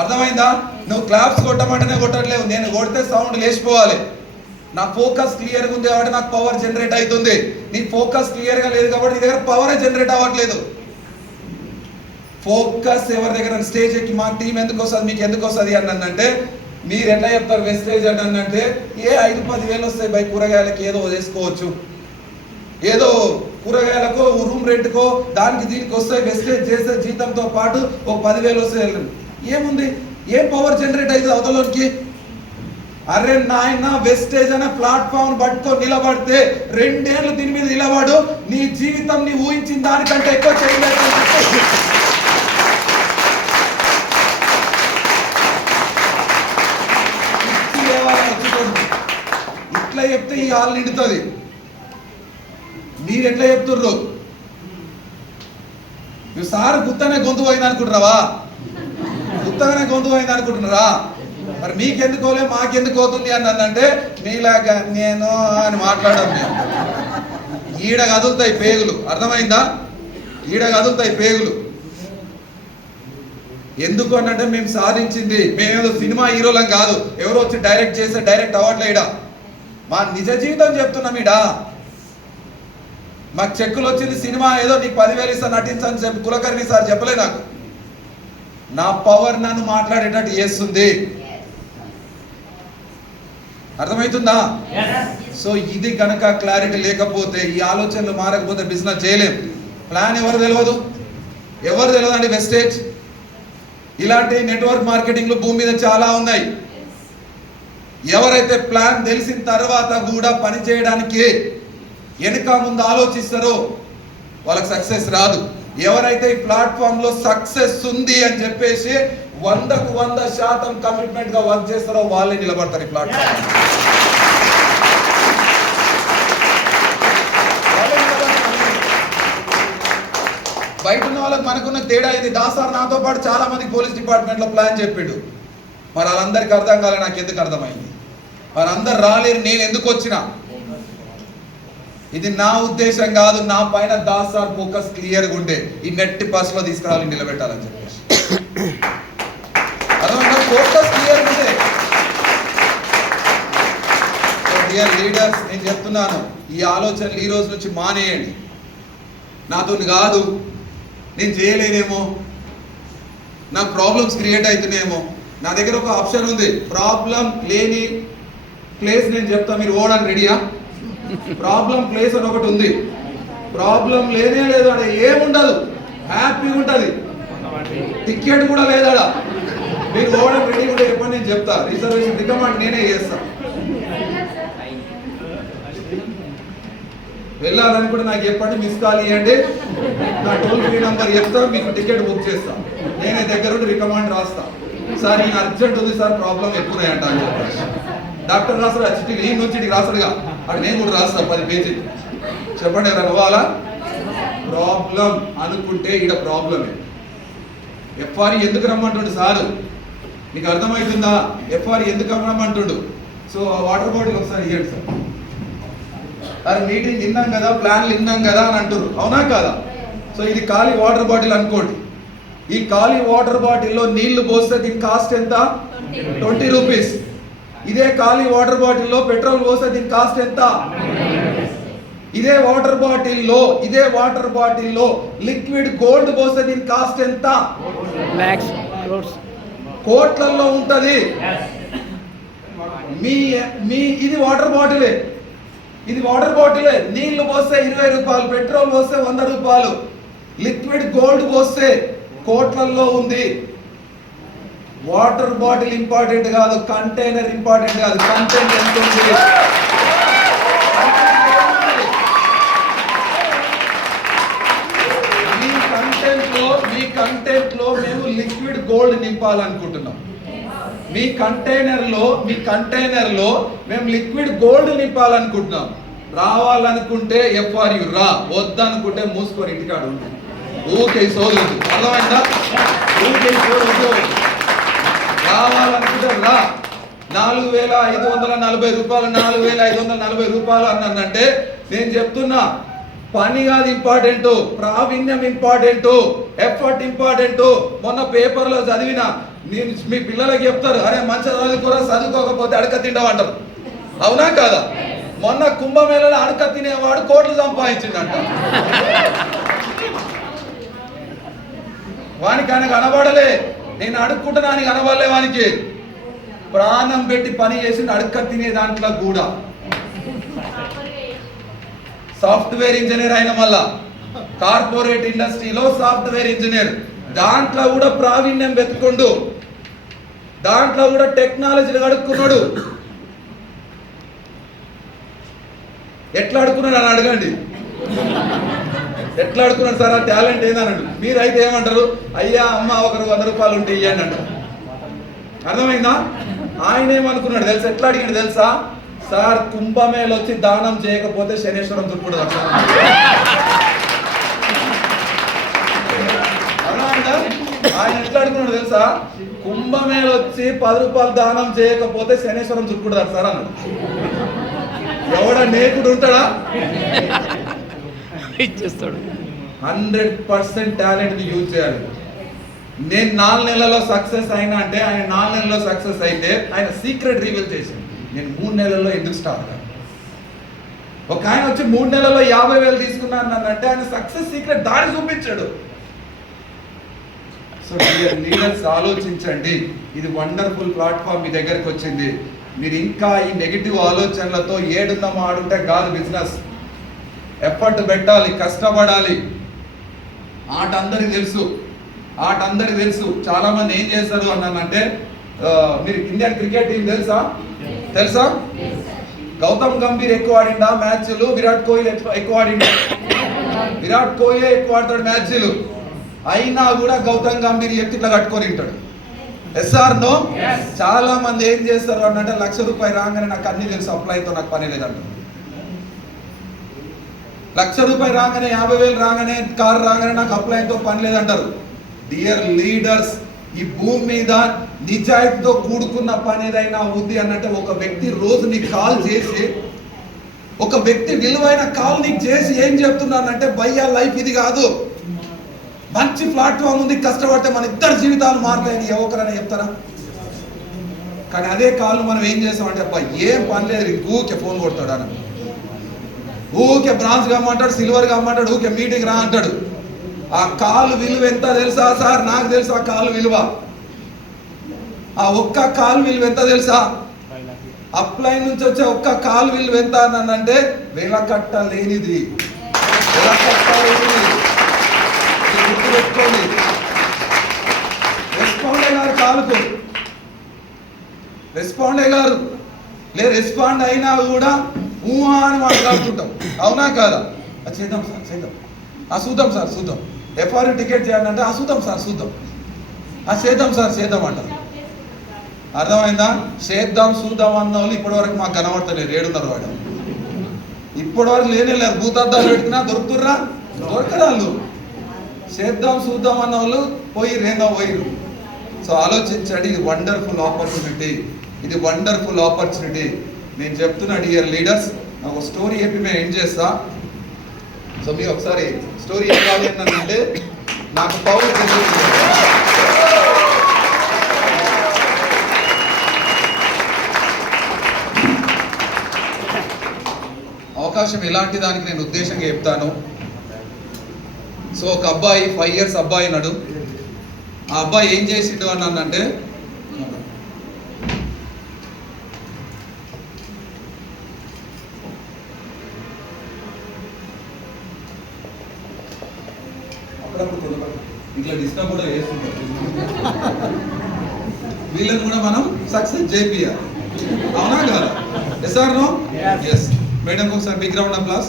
అర్థమైందా? నువ్వు క్లాప్స్ కొట్టమంటేనే కొట్టట్లేవు, నేను కొడితే సౌండ్ లేచిపోవాలి. నా ఫోకస్ క్లియర్గా ఉంది కాబట్టి నాకు పవర్ జనరేట్ అవుతుంది. నీ ఫోకస్ క్లియర్గా లేదు కాబట్టి నీ దగ్గర పవరే జనరేట్ అవ్వట్లేదు. ఫోకస్ ఎవరి దగ్గర స్టేజ్ ఎక్కి మా టీం ఎందుకు వస్తుంది, మీకు ఎందుకు వస్తుంది అని అంటే, మీరు ఎట్లా చెప్తారు వెస్టేజ్ అని అంటే, ఏ 5-10 వేలు వస్తాయి బై, కూరగాయలకి ఏదో వేసుకోవచ్చు, ఏదో కూరగాయలకు రూమ్ రెంట్కో దానికి దీనికి వస్తాయి, వెస్టేజ్ చేసే జీతంతో పాటు ఒక 10,000 వస్తాయి. ఏముంది? ఏం పవర్ జనరేట్ అవుతుంది అవతలోనికి? అరే నాయన, వెస్టేజ్ అనే ప్లాట్ఫామ్ పట్టుకొని నిలబడితే 2 ఏళ్ళు దీని మీద నిలబడు, నీ జీవితం నీ ఊహించిన దానికంటే ఎక్కువ చేయలేదు. ఇట్లా చెప్తే ఈ హాల్ నిండుతుంది. మీరు ఎట్లా చెప్తుర్రు? నువ్వు సార్ గుత్తనే గొంతు పోయింది అనుకుంటున్నావా? గుత్తగానే గొంతు పోయింది అనుకుంటున్నారా? మరి మీకెందుకోలే మాకెందుకు అవుతుంది అని అంటే, మీలాగా నేను అని మాట్లాడడం. మేము ఈడ కదులుతాయి పేగులు, అర్థమైందా? ఈడ కదులుతాయి పేగులు. ఎందుకు అనంటే మేము సాధించింది, మేమేదో సినిమా హీరోలం కాదు, ఎవరో వచ్చి డైరెక్ట్ చేస్తే డైరెక్ట్ అవ్వట్లేడా, మా నిజ జీవితం చెప్తున్నాం. ఈడ మాకు చెక్కులు వచ్చింది, సినిమా ఏదో నీకు 10,000 ఇస్తా నటించని చెప్పి కులకర్ణి సార్ చెప్పలే నాకు. నా పవర్ నన్ను మాట్లాడేటట్టు చేస్తుంది, అర్థమవుతుందా? సో ఇది కనుక క్లారిటీ లేకపోతే, ఈ ఆలోచనలు మారకపోతే బిజినెస్ చేయలేం. ప్లాన్ ఎవరు తెలియదు అండి. వెస్టేజ్ ఇలాంటి నెట్వర్క్ మార్కెటింగ్లు భూమి మీద చాలా ఉన్నాయి. ఎవరైతే ప్లాన్ తెలిసిన తర్వాత కూడా పని చేయడానికి వెనుక ముందు ఆలోచిస్తారో వాళ్ళకి సక్సెస్ రాదు. ఎవరైతే ఈ ప్లాట్ఫామ్ లో సక్సెస్ ఉంది అని చెప్పేసి 100% కమిట్మెంట్ గా వర్క్ చేస్తారో వాళ్ళే నిలబడతారు ఈ ప్లాట్ఫామ్. బయట ఉన్న వాళ్ళకి మనకున్న తేడా ఇది. దాసార్ నాతో పాటు చాలా మంది పోలీస్ డిపార్ట్మెంట్ లో ప్లాన్ చెప్పిండు. మరి వాళ్ళందరికీ అర్థం కాలే, నాకు ఎందుకు అర్థమైంది. మరి అందరు రాలేరు, నేను ఎందుకు వచ్చినా. ఇది నా ఉద్దేశం కాదు, నా పైన దాసార్ ఫోకస్ క్లియర్గా ఉంటే ఈ నెట్టి పాస్ లో తీసుకురావాలి, నిలబెట్టాలని చెప్పేసి అర్థమైనా ఫోకస్ క్లియర్గా ఉంటే. డియర్ లీడర్స్, నేను చెప్తున్నాను, ఈ ఆలోచనలు ఈ రోజు నుంచి మానేయండి. నాతో కాదు, నేను చేయలేనేమో, నాకు ప్రాబ్లమ్స్ క్రియేట్ అవుతున్నాయేమో. నా దగ్గర ఒక ఆప్షన్ ఉంది, ప్రాబ్లం లేని ప్లేస్ నేను చెప్తా, మీరు ఓడని రెడీయా? ప్రాబ్లం ప్లేస్ అని ఒకటి ఉంది. ప్రాబ్లం లేనే లేదు, అక్కడ ఏముండదు, హ్యాపీగా ఉంటుంది, టికెట్ కూడా లేదాడ. మీరు ఓడని రెడీ కూడా చెప్పండి, నేను చెప్తా. రిజర్వేషన్ రికమెండ్ నేనే చేస్తా. వెళ్ళాలని కూడా నాకు చెప్పండి, మిస్ కాల్ ఇవ్వండి, నా టోల్ ఫ్రీ నెంబర్ చెప్తా, మీకు టికెట్ బుక్ చేస్తా. నేనే దగ్గరుండి రికమెండ్ రాస్తా. సార్ ఈయన అర్జెంట్ ఉంది సార్, ప్రాబ్లం ఎక్కువనే అంట. డాక్టర్ రాస్తాడు, చిట్టి ఈ నుంచి రాస్తాడుగా, అక్కడ నేను కూడా రాస్తా 10 పేజీ. చెప్పండి ఎవరైనా అవ్వాలా? ప్రాబ్లం అనుకుంటే ఇక్కడ ప్రాబ్లమే. ఎఫ్ఆర్ఈ ఎందుకు రమ్మంటుండు సారు? నీకు అర్థమవుతుందా? ఎఫ్ఆర్ఈ ఎందుకు రమ్మంటుండు? సో వాటర్ బాటిల్ ఒకసారి ఇవ్వండి సార్. అరే మీటింగ్ విన్నాం కదా, ప్లాన్లు విన్నాం కదా అని అంటారు, అవునా కాదా? సో ఇది ఖాళీ వాటర్ బాటిల్ అనుకోండి. ఈ ఖాళీ వాటర్ బాటిల్లో నీళ్లు పోస్తే దీని కాస్ట్ ఎంత? 20 రూపీస్. ఇదే ఖాళీ వాటర్ బాటిల్లో పెట్రోల్ పోస్తే దీని కాస్ట్ ఎంత? ఇదే వాటర్ బాటిల్లో లిక్విడ్ గోల్డ్ పోస్తే దీని కాస్ట్ ఎంత? కోట్లలో ఉంటది. ఇది వాటర్ బాటిలే, నీళ్లు పోస్తే 20 రూపాయలు, పెట్రోల్ పోస్తే 100 రూపాయలు, లిక్విడ్ గోల్డ్ పోస్తే కోట్లలో ఉంది. వాటర్ బాటిల్ ఇంపార్టెంట్ కాదు, కంటైనర్ ఇంపార్టెంట్ కాదు. కంటెంట్ ఎంత ఉంది? మీ కంటెంట్ లో మేము లిక్విడ్ గోల్డ్ నింపాలనుకుంటున్నాం. మీ కంటైనర్ లో మేము లిక్విడ్ గోల్డ్ నింపాలనుకుంటున్నాం. రావాలనుకుంటే ఎఫ్ఆర్యు రా, వద్దనుకుంటే మూసుకొని ఇంటికాడు ఉంటుంది. ఊకే సోదరు, అర్థమైందా? ఊకే సోదరు. రావాలనుకుంటే రా. 4,540 రూపాయలు, 4,540 రూపాయలు అన్నంటే నేను చెప్తున్నా, పని కాదు ఇంపార్టెంట్, ప్రావీణ్యం ఇంపార్టెంట్, ఎఫర్ట్ ఇంపార్టెంట్. మొన్న పేపర్లో చదివిన, నేను మీ పిల్లలకి చెప్తారు, అరే మంచిగా చదువుకోరా, చదువుకోకపోతే అడక తింటామంటారు, అవునా కాదా? మొన్న కుంభమేళలో అడక తినేవాడు కోట్లు సంపాదించిందంట. వానికి ఆయన కనబడలే, నేను అడుక్కుంటున్నా అని కనబడలే. వానికి ప్రాణం పెట్టి పని చేసి అడక తినే దాంట్లో కూడా సాఫ్ట్వేర్ ఇంజనీర్ అయిన, మళ్ళా కార్పొరేట్ ఇండస్ట్రీలో సాఫ్ట్వేర్ ఇంజనీర్, దాంట్లో కూడా ప్రావీణ్యం వెతుకుండు, దాంట్లో కూడా టెక్నాలజీని అడుక్కున్నాడు. ఎట్లా అడుక్కున్నాడు అని అడగండి. ఎట్లా అడుక్కున్నాడు సార్, ఆ టాలెంట్ ఏందన్నాడు. మీరైతే ఏమంటారు, అయ్యా అమ్మ ఒకరు 100 రూపాయలు ఉంటే ఇయ్యండి అంటారు. అర్థమైందా? ఆయన ఏమనుకున్నాడు తెలుసా? ఎట్లా అడిగాడు తెలుసా? సార్ కుంభమేళ వచ్చి దానం చేయకపోతే శనేశ్వరం దుప్పుడు. ఆయన ఎట్లా అడుగున్నాడు తెలుసా? కుంభమేళ వచ్చి 10 రూపాయలు దానం చేయకపోతే శనేశ్వరం చుట్టుకుంటారు సార్ అన్నాడు. ఎవడ నేకుడు ఉంటాడా? ఇచ్చేస్తాడు. 100% టాలెంట్ యూజ్ చేయాలి. నేను 4 నెలల్లో సక్సెస్ అయినా అంటే, ఆయన 4 నెలల్లో సక్సెస్ అయితే ఆయన సీక్రెట్ రివీల్ చేసింది. నేను 3 నెలల్లో ఎందుకు స్టార్ట్ అయ్యాను? ఒక ఆయన వచ్చి 3 నెలల్లో 50,000 తీసుకున్నాను అంటే ఆయన సక్సెస్ సీక్రెట్ దారి చూపించాడు. సో లీడర్స్ ఆలోచించండి, ఇది వండర్ఫుల్ ప్లాట్ఫామ్ మీ దగ్గరికి వచ్చింది. మీరు ఇంకా ఈ నెగిటివ్ ఆలోచనలతో ఏడున్నామో ఆడుంటే కాదు. బిజినెస్ ఎఫర్ట్ పెట్టాలి, కష్టపడాలి. ఆట అందరికి తెలుసు, ఆట అందరికి తెలుసు. చాలా మంది ఏం చేస్తారు అన్నానంటే, మీరు ఇండియన్ క్రికెట్ టీం తెలుసా? గౌతమ్ గంభీర్ ఎక్కువ ఆడిండా మ్యాచ్లు, విరాట్ కోహ్లీ ఎక్కువ ఆడిండా? విరాట్ కోహ్లీ ఎక్కువ ఆడతాడు మ్యాచ్లు. అయినా కూడా గౌతమ్ గంభీర్ ఎత్తి ఇట్లా కట్టుకొని ఉంటాడు. Yes or no? చాలా మంది ఏం చేస్తారు అనంటే, ₹1,00,000 రాగానే నాకు అన్ని తెలుసు, అప్లైతో నాకు పని లేదంటారు. ₹1,00,000 రాగానే, 50,000 రాగానే, కారు రాగానే నాకు అప్లైతో పని లేదంటారు. డియర్ లీడర్స్, ఈ భూమి మీద నిజాయితీతో కూడుకున్న పని ఏదైనా ఉంది అన్నట్టే, ఒక వ్యక్తి రోజు నీకు కాల్ చేసి, ఒక వ్యక్తి విలువైన కాల్ నీకు చేసి ఏం చెప్తున్నానంటే, భయ్యా లైఫ్ ఇది కాదు, మంచి ప్లాట్ఫామ్ ఉంది, కష్టపడితే మన ఇద్దరు జీవితాలు మారుతాయని ఎవరైనా చెప్తారా? కానీ అదే కాల్ మనం ఏం చేస్తామంటే, అబ్బా ఏం పని లేదు, ఊకే ఫోన్ కొడతాడు అని, ఊకే బ్రాంజ్ కమ్మంటాడు, సిల్వర్ కమ్మంటాడు, ఊకే మీటింగ్ రా అంటాడు. ఆ కాల్ విలువ ఎంత తెలుసా సార్? నాకు తెలుసు ఆ కాల్ విలువ. ఆ ఒక్క కాల్ విలువ ఎంత తెలుసా? అప్లై నుంచి వచ్చే ఒక్క కాల్ విలువ ఎంత అనంటే, వెలకట్ట లేనిది. గుర్తుపెట్టుకోండి. రెస్పాండ్ అయ్యారు కాలుకు, రెస్పాండ్ అయ్యారు రెస్పాండ్ అయినా కూడా ఊహా అని మాట్లాడుతుంటాం. అవునా కాదా? అది చేద్దాం సార్, చేద్దాం, చూద్దాం సార్, చూద్దాం. ఎఫ్ఆర్ టికెట్ చేయాలంటే చూద్దాం సార్, చూద్దాం, చేద్దాం సార్, చేద్దాం అంటారు. అర్థమైందా? చేద్దాం చూద్దాం అన్న వాళ్ళు ఇప్పటి వరకు మాకు కనబడతలేరు. ఏడున్నారు వాడు? ఇప్పటి వరకు లేరు. భూతార్థాలు పెట్టుకున్నా దొరుకుతుర్రా? దొరకరాళ్ళు. చేద్దాం చూద్దాం అన్న వాళ్ళు పోయిరు. సో ఆలోచించండి, ఇది వండర్ఫుల్ ఆపర్చునిటీ, ఇది వండర్ఫుల్ ఆపర్చునిటీ. నేను చెప్తున్నా డియర్ లీడర్స్, నాకు ఒక స్టోరీ చెప్పి మేము ఏం చేస్తా. సో మీరు ఒకసారి స్టోరీ ఏం కావాలి అంటే, నాకు పౌరులు అవకాశం ఎలాంటి దానికి నేను ఉద్దేశంగా చెప్తాను. సో ఒక అబ్బాయి 5 years అబ్బాయి ఉన్నాడు. ఆ అబ్బాయి ఏం చేసిండు అన్నానంటే, ఇట్లా డిస్టర్బ్ కూడా చేస్తుంటారు. వీళ్ళని కూడా మనం సక్సెస్ చేపియాలి. అవునా కాదా? Yes or no? Yes. Madam ఒకసారి బిగ్ రౌండ్ ఆఫ్ అప్లాస్.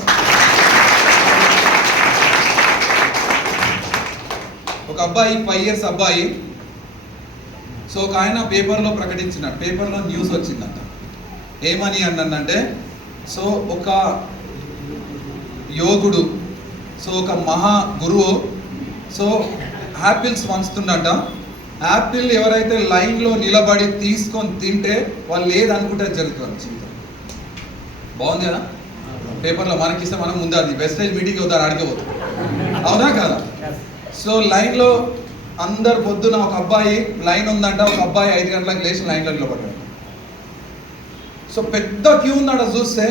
ఒక అబ్బాయి 5 years అబ్బాయి. సో ఒక ఆయన పేపర్లో ప్రకటించినాడు, పేపర్లో న్యూస్ వచ్చిందంట. ఏమని అన్నంటే, సో ఒక యోగుడు, సో ఒక మహా గురువు, సో యాపిల్స్ పంచుతుండట. యాపిల్ ఎవరైతే లైన్లో నిలబడి తీసుకొని తింటే వాళ్ళు ఏదనుకుంటే జరుగుతుంది జీవితం. బాగుంది కదా? పేపర్లో మనకిస్తే మనం ముందు అది వెస్టేజ్ మీటింగ్ అవుతారు, అడిగే పోతాం. అవునా కదా? సో లైన్లో అందరు పొద్దున ఒక అబ్బాయి లైన్ ఉందంట. ఒక అబ్బాయి 5 గంటలకు లేచి లైన్లో నిలబడ్డాడు. సో పెద్ద క్యూ ఉందట. చూస్తే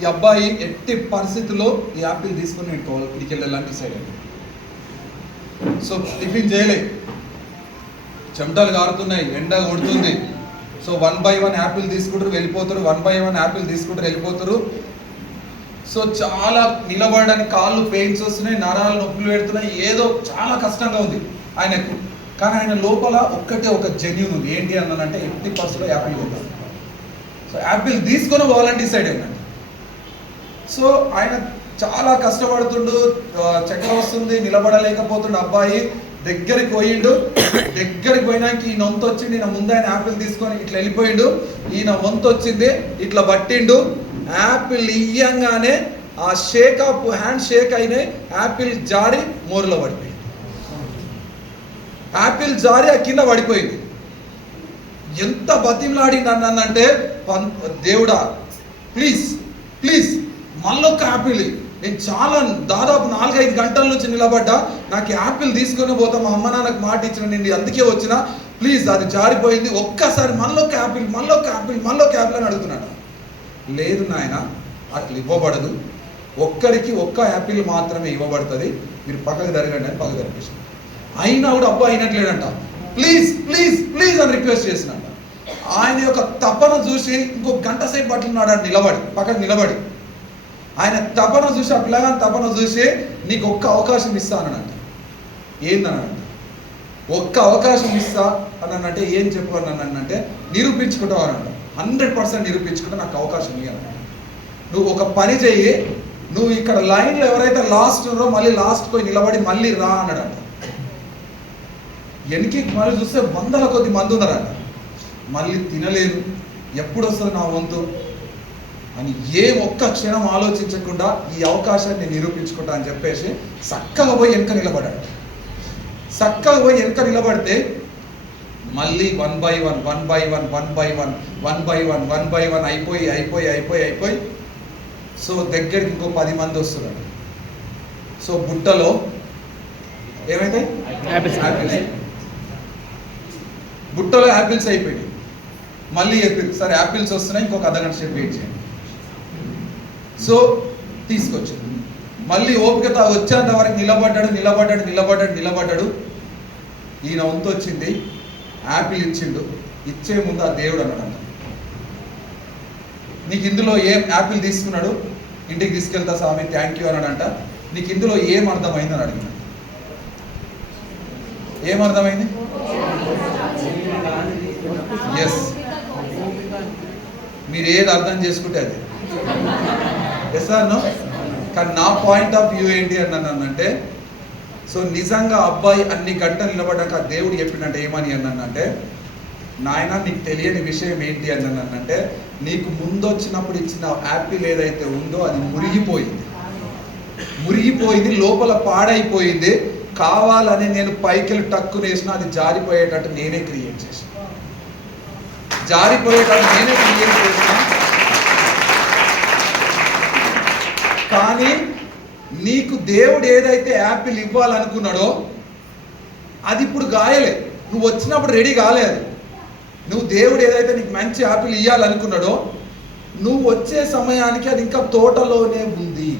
ఈ అబ్బాయి ఎట్టి పరిస్థితుల్లో ఈ యాపిల్ తీసుకుని ఇంటికి వెళ్ళాలని డిసైడ్ అయ్యాడు. సో టిఫిన్ చేయలే, చెమటలు కారుతున్నాయి, ఎండ కొడుతుంది. సో 1 by 1 యాపిల్ తీసుకుంటారు, వెళ్ళిపోతారు. 1 by 1 యాపిల్ తీసుకుంటారు, వెళ్ళిపోతారు. సో చాలా నిలబడడానికి కాళ్ళు పెయిన్స్ వస్తున్నాయి, నరాలు నొప్పులు పెడుతున్నాయి, ఏదో చాలా కష్టంగా ఉంది ఆయనకు. కానీ ఆయన లోపల ఒక జెన్యూన్ ఉంది. ఏంటి అన్నానంటే, 80% యాపిల్ కొట్టాలి. సో యాపిల్ తీసుకొని పోవాలని డిసైడ్ అయినాడు. సో ఆయన చాలా కష్టపడుతుండు, చక్కెర వస్తుంది, నిలబడలేకపోతుండు. అబ్బాయి దగ్గరికి పోయిండు. దగ్గరికి పోయినాక ఈయన వంతు వచ్చింది. ఈయన ముందు ఆయన యాపిల్ తీసుకొని ఇట్లా వెళ్ళిపోయిండు. ఈయన వంతు వచ్చింది, ఇట్లా పట్టిండు. యాపిల్ ఇయ్యంగానే ఆ హ్యాండ్ షేక్ అయినాయి. యాపిల్ జారి మోరులో పడిపోయింది. యాపిల్ జారి ఆ కింద పడిపోయింది. ఎంత బతిమలాడింది అన్నానంటే, దేవుడా ప్లీజ్ ప్లీజ్ మళ్ళొక్క యాపిల్, నేను చాలా దాదాపు 4-5 గంటల నుంచి నిలబడ్డా, నాకు యాపిల్ తీసుకొని పోతా, మా అమ్మ నాన్నకు మాట ఇచ్చిన, నేను అందుకే వచ్చిన, ప్లీజ్ అది జారిపోయింది, ఒక్కసారి మళ్ళొక్క యాపిల్ అని అడుగుతున్నాడు. లేదు నాయన, అట్లా ఇవ్వబడదు, ఒక్కరికి ఒక్క యాపిల్ మాత్రమే ఇవ్వబడుతుంది, మీరు పక్కకు జరగండి అని పక్కకు జరిపేసి. అయినా కూడా అబ్బాయి అయినట్లేడంట. ప్లీజ్ ప్లీజ్ ప్లీజ్ అని రిక్వెస్ట్ చేసినాడు. ఆయన యొక్క తపన చూసి ఇంకొక గంట సేపు పట్టున్నాడు నిలబడి, పక్కకు నిలబడి. ఆయన తపన చూసి, ఆ పిల్లగాని తపన చూసి, నీకు ఒక్క అవకాశం ఇస్తానంట. ఏందనంట, ఒక్క అవకాశం ఇస్తా అని అంటే ఏం చెప్పానంటే నిరూపించుకుంటావు అని అంట. 100% నిరూపించుకుంటే నాకు అవకాశం ఇవ్వాలి. నువ్వు ఒక పని చెయ్యి, నువ్వు ఇక్కడ లైన్లో ఎవరైతే లాస్ట్ ఉన్నారో మళ్ళీ లాస్ట్ పోయి నిలబడి మళ్ళీ రా అన్నాడంట. వెనక్కి మళ్ళీ చూస్తే 100ల కొద్ది మంది ఉన్నారంట. మళ్ళీ తినలేదు, ఎప్పుడు వస్తుంది నా వంతు అని ఒక్క క్షణం ఆలోచించకుండా ఈ అవకాశాన్ని నేను నిరూపించుకుంటా అని చెప్పేసి చక్కగా పోయి వెనక నిలబడ్డాడు. చక్కగా పోయి వెనక నిలబడితే మళ్ళీ 1 by 1 అయిపోయి సో దగ్గరికి ఇంకో 10 మంది వస్తున్నారు. సో బుట్టలో ఏమైతే బుట్టలో యాపిల్స్ అయిపోయాయి. మళ్ళీ చెప్పారు, సరే యాపిల్స్ వస్తున్నాయి, ఇంకొక అర్ధగంట సేపు వెయిట్ చేయండి. సో తీసుకొచ్చాడు. మళ్ళీ ఓపికత వచ్చేంత వరకు నిలబడ్డాడు. ఈయన వంతు వచ్చింది, యాపిల్ ఇచ్చిండు. ఇచ్చే ముందు ఆ దేవుడు అన్నాడంట, నీకు ఇందులో ఏం యాపిల్ తీసుకున్నాడు, ఇంటికి తీసుకెళ్తా స్వామి థ్యాంక్ యూ అన్నాడంట. నీకు ఇందులో ఏం అర్థమైంది అని అడిగినాడు. ఏం అర్థమైంది? ఎస్, మీరు ఏది అర్థం చేసుకుంటే అది ఎస్ ఆర్ నో. కానీ నా పాయింట్ ఆఫ్ వ్యూ ఏంటి అన్నానంటే, సో నిజంగా అబ్బాయి అన్ని గంటలు నిలబడ్డాక దేవుడు చెప్పినట్టు ఏమని అన్నానంటే, నాయన నీకు తెలియని విషయం ఏంటి అన్నానంటే, నీకు ముందొచ్చినప్పుడు ఇచ్చిన యాపిల్ ఏదైతే ఉందో అది మురిగిపోయింది, లోపల పాడైపోయింది. కావాలని నేను పైకి టక్కున వేసిన, అది జారిపోయేటట్టు నేనే క్రియేట్ చేసిన. కానీ నీకు దేవుడు ఏదైతే యాపిల్ ఇవ్వాలనుకున్నాడో అది ఇప్పుడు గాయలే, నువ్వు వచ్చినప్పుడు రెడీ కాలేదు. నువ్వు దేవుడు ఏదైతే నీకు మంచి యాపిల్ ఇవ్వాలనుకున్నాడో నువ్వు వచ్చే సమయానికి అది ఇంకా తోటలోనే ఉంది.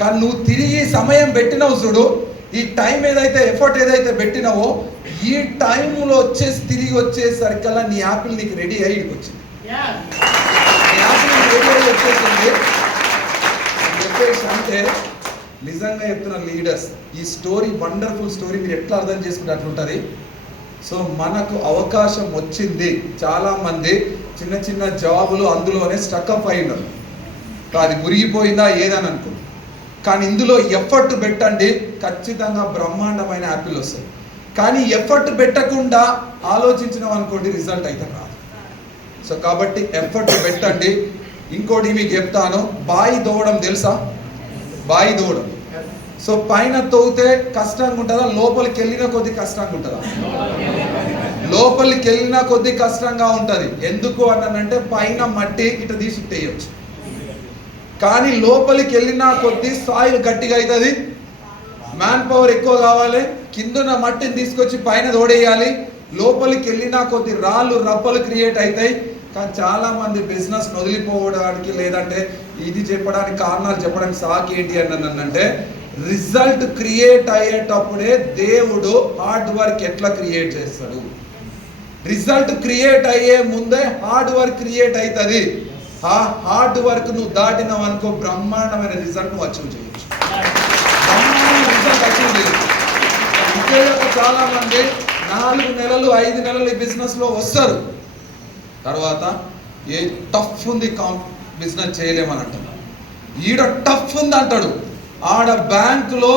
కానీ నువ్వు తిరిగి సమయం పెట్టినావు చూడు, ఈ టైం ఏదైతే ఎఫర్ట్ ఏదైతే పెట్టినావో ఈ టైంలో తిరిగి వచ్చేసరికల్లా నీ యాపిల్ నీకు రెడీ అయ్యి వచ్చింది. అంటే నిజంగా చెప్తున్న లీడర్స్, ఈ స్టోరీ వండర్ఫుల్ స్టోరీ. మీరు ఎట్లా అర్థం చేసుకుంటే అట్లుంటుంది. సో మనకు అవకాశం వచ్చింది. చాలామంది చిన్న చిన్న జాబులు అందులోనే స్టక్అప్ అయినారు. అది మురిగిపోయిందా ఏదని అనుకో. కానీ ఇందులో ఎఫర్ట్ పెట్టండి, ఖచ్చితంగా బ్రహ్మాండమైన యాపిల్ వస్తుంది. కానీ ఎఫర్ట్ పెట్టకుండా ఆలోచించినాం అనుకోండి, రిజల్ట్ అయితే రాదు. సో కాబట్టి ఎఫర్ట్ పెట్టండి. ఇంకోటి మీకు చెప్తాను, బాయి దోవడం తెలుసా? బాయి దోవడం. సో పైన తవ్వితే కష్టంగా ఉంటుందా, లోపలికి వెళ్ళిన కొద్ది కష్టంగా ఉంటుందా? లోపలికి వెళ్ళిన కొద్ది కష్టంగా ఉంటుంది. ఎందుకు అన్నానంటే పైన మట్టి ఇటు తీసి వేయచ్చు, కానీ లోపలికి వెళ్ళిన కొద్ది సాయిల్ గట్టిగా అవుతుంది, మ్యాన్ పవర్ ఎక్కువ కావాలి, కిందన మట్టిని తీసుకొచ్చి పైన తోడేయాలి. లోపలికి వెళ్ళిన కొద్ది రాళ్ళు రప్పలు క్రియేట్ అవుతాయి. కానీ చాలామంది బిజినెస్ వదిలిపోవడానికి లేదంటే ఇది చెప్పడానికి కారణాలు చెప్పడానికి సాకు ఏంటి అన్నానంటే, రిజల్ట్ క్రియేట్ అయ్యేటప్పుడే దేవుడు హార్డ్ వర్క్ ఎట్లా క్రియేట్ చేస్తాడు. రిజల్ట్ క్రియేట్ అయ్యే ముందే హార్డ్ వర్క్ క్రియేట్ అవుతుంది. ఆ హార్డ్ వర్క్ నువ్వు దాటినావు అనుకో, బ్రహ్మాండమైన రిజల్ట్ నువ్వు అచీవ్ చేయొచ్చు. చాలా మంది 4 నెలలు 5 నెలలు ఈ బిజినెస్ లో వస్తారు, తర్వాత ఏ టఫ్ ఉంది బిజినెస్ చేయలేమని అంటాడు. ఈడ టఫ్ ఉంది అంటాడు, ఆడ బ్యాంకులో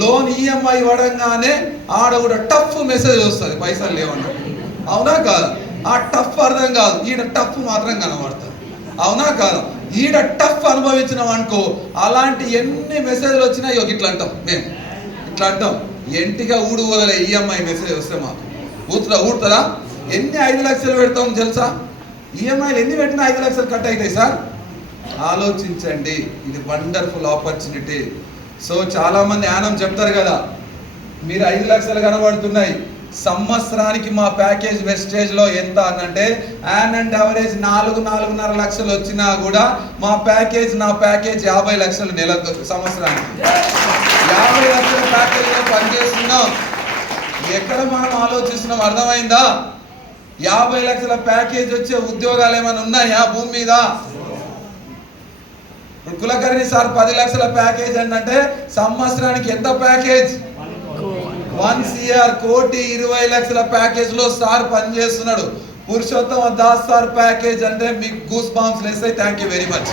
లోన్ ఈఎంఐ పడంగానే ఆడ కూడా టఫ్ మెసేజ్ వస్తుంది, పైసలు లేవన్నాడు. అవునా కాదు? ఆ టఫ్ అర్థం కాదు, ఈడ టఫ్ మాత్రం కనబడుతుంది. అవునా కాదు? ఈడ టఫ్ అనుభవించినాం అనుకో, అలాంటి ఎన్ని మెసేజ్లు వచ్చినా ఇట్లా అంటాం, మేము ఇట్లా అంటాం, ఎంటిగా ఊడు వదలే ఈఎంఐ మెసేజ్ వస్తే మాకు ఊడుతుందా? ఎన్ని 5 లక్షలు పెడతాం తెలుసా? ఈఎంఐలు ఎన్ని పెట్టినా 5 లక్షలు కట్ అవుతాయి సార్. ఆలోచించండి, ఇది వండర్ఫుల్ ఆపర్చునిటీ. సో చాలా మంది యానం చెప్తారు కదా, మీరు 5 లక్షలు కనబడుతున్నాయి, సంవత్సరానికి మా ప్యాకేజ్ వెస్టేజ్ లో ఎంత అనంటే యాన్ అండ్ యావరేజ్ 4-4.5 లక్షలు వచ్చినా కూడా నా ప్యాకేజ్ 50 లక్షలు సంవత్సరానికి 50 లక్షల ప్యాకేజ్ లో పనిచేస్తున్నాం. ఎక్కడ మనం ఆలోచిస్తున్నాం అర్థమైందా? 50 లక్షల ప్యాకేజ్ వచ్చే ఉద్యోగాలు ఏమైనా ఉన్నాయా భూమి మీద? ఇప్పుడు కులకర్ణి సార్ 10 లక్షల ప్యాకేజ్ అంటే సంవత్సరానికి ఎంత ప్యాకేజ్? 1 CR కోటి 20 లక్షల ప్యాకేజ్ లో సార్ పనిచేస్తున్నాడు. పురుషోత్తమ దాస్ సార్ ప్యాకేజ్ అంటే మీకు గూస్ బాంబ్స్ లేస్తాయి. Thank you very much.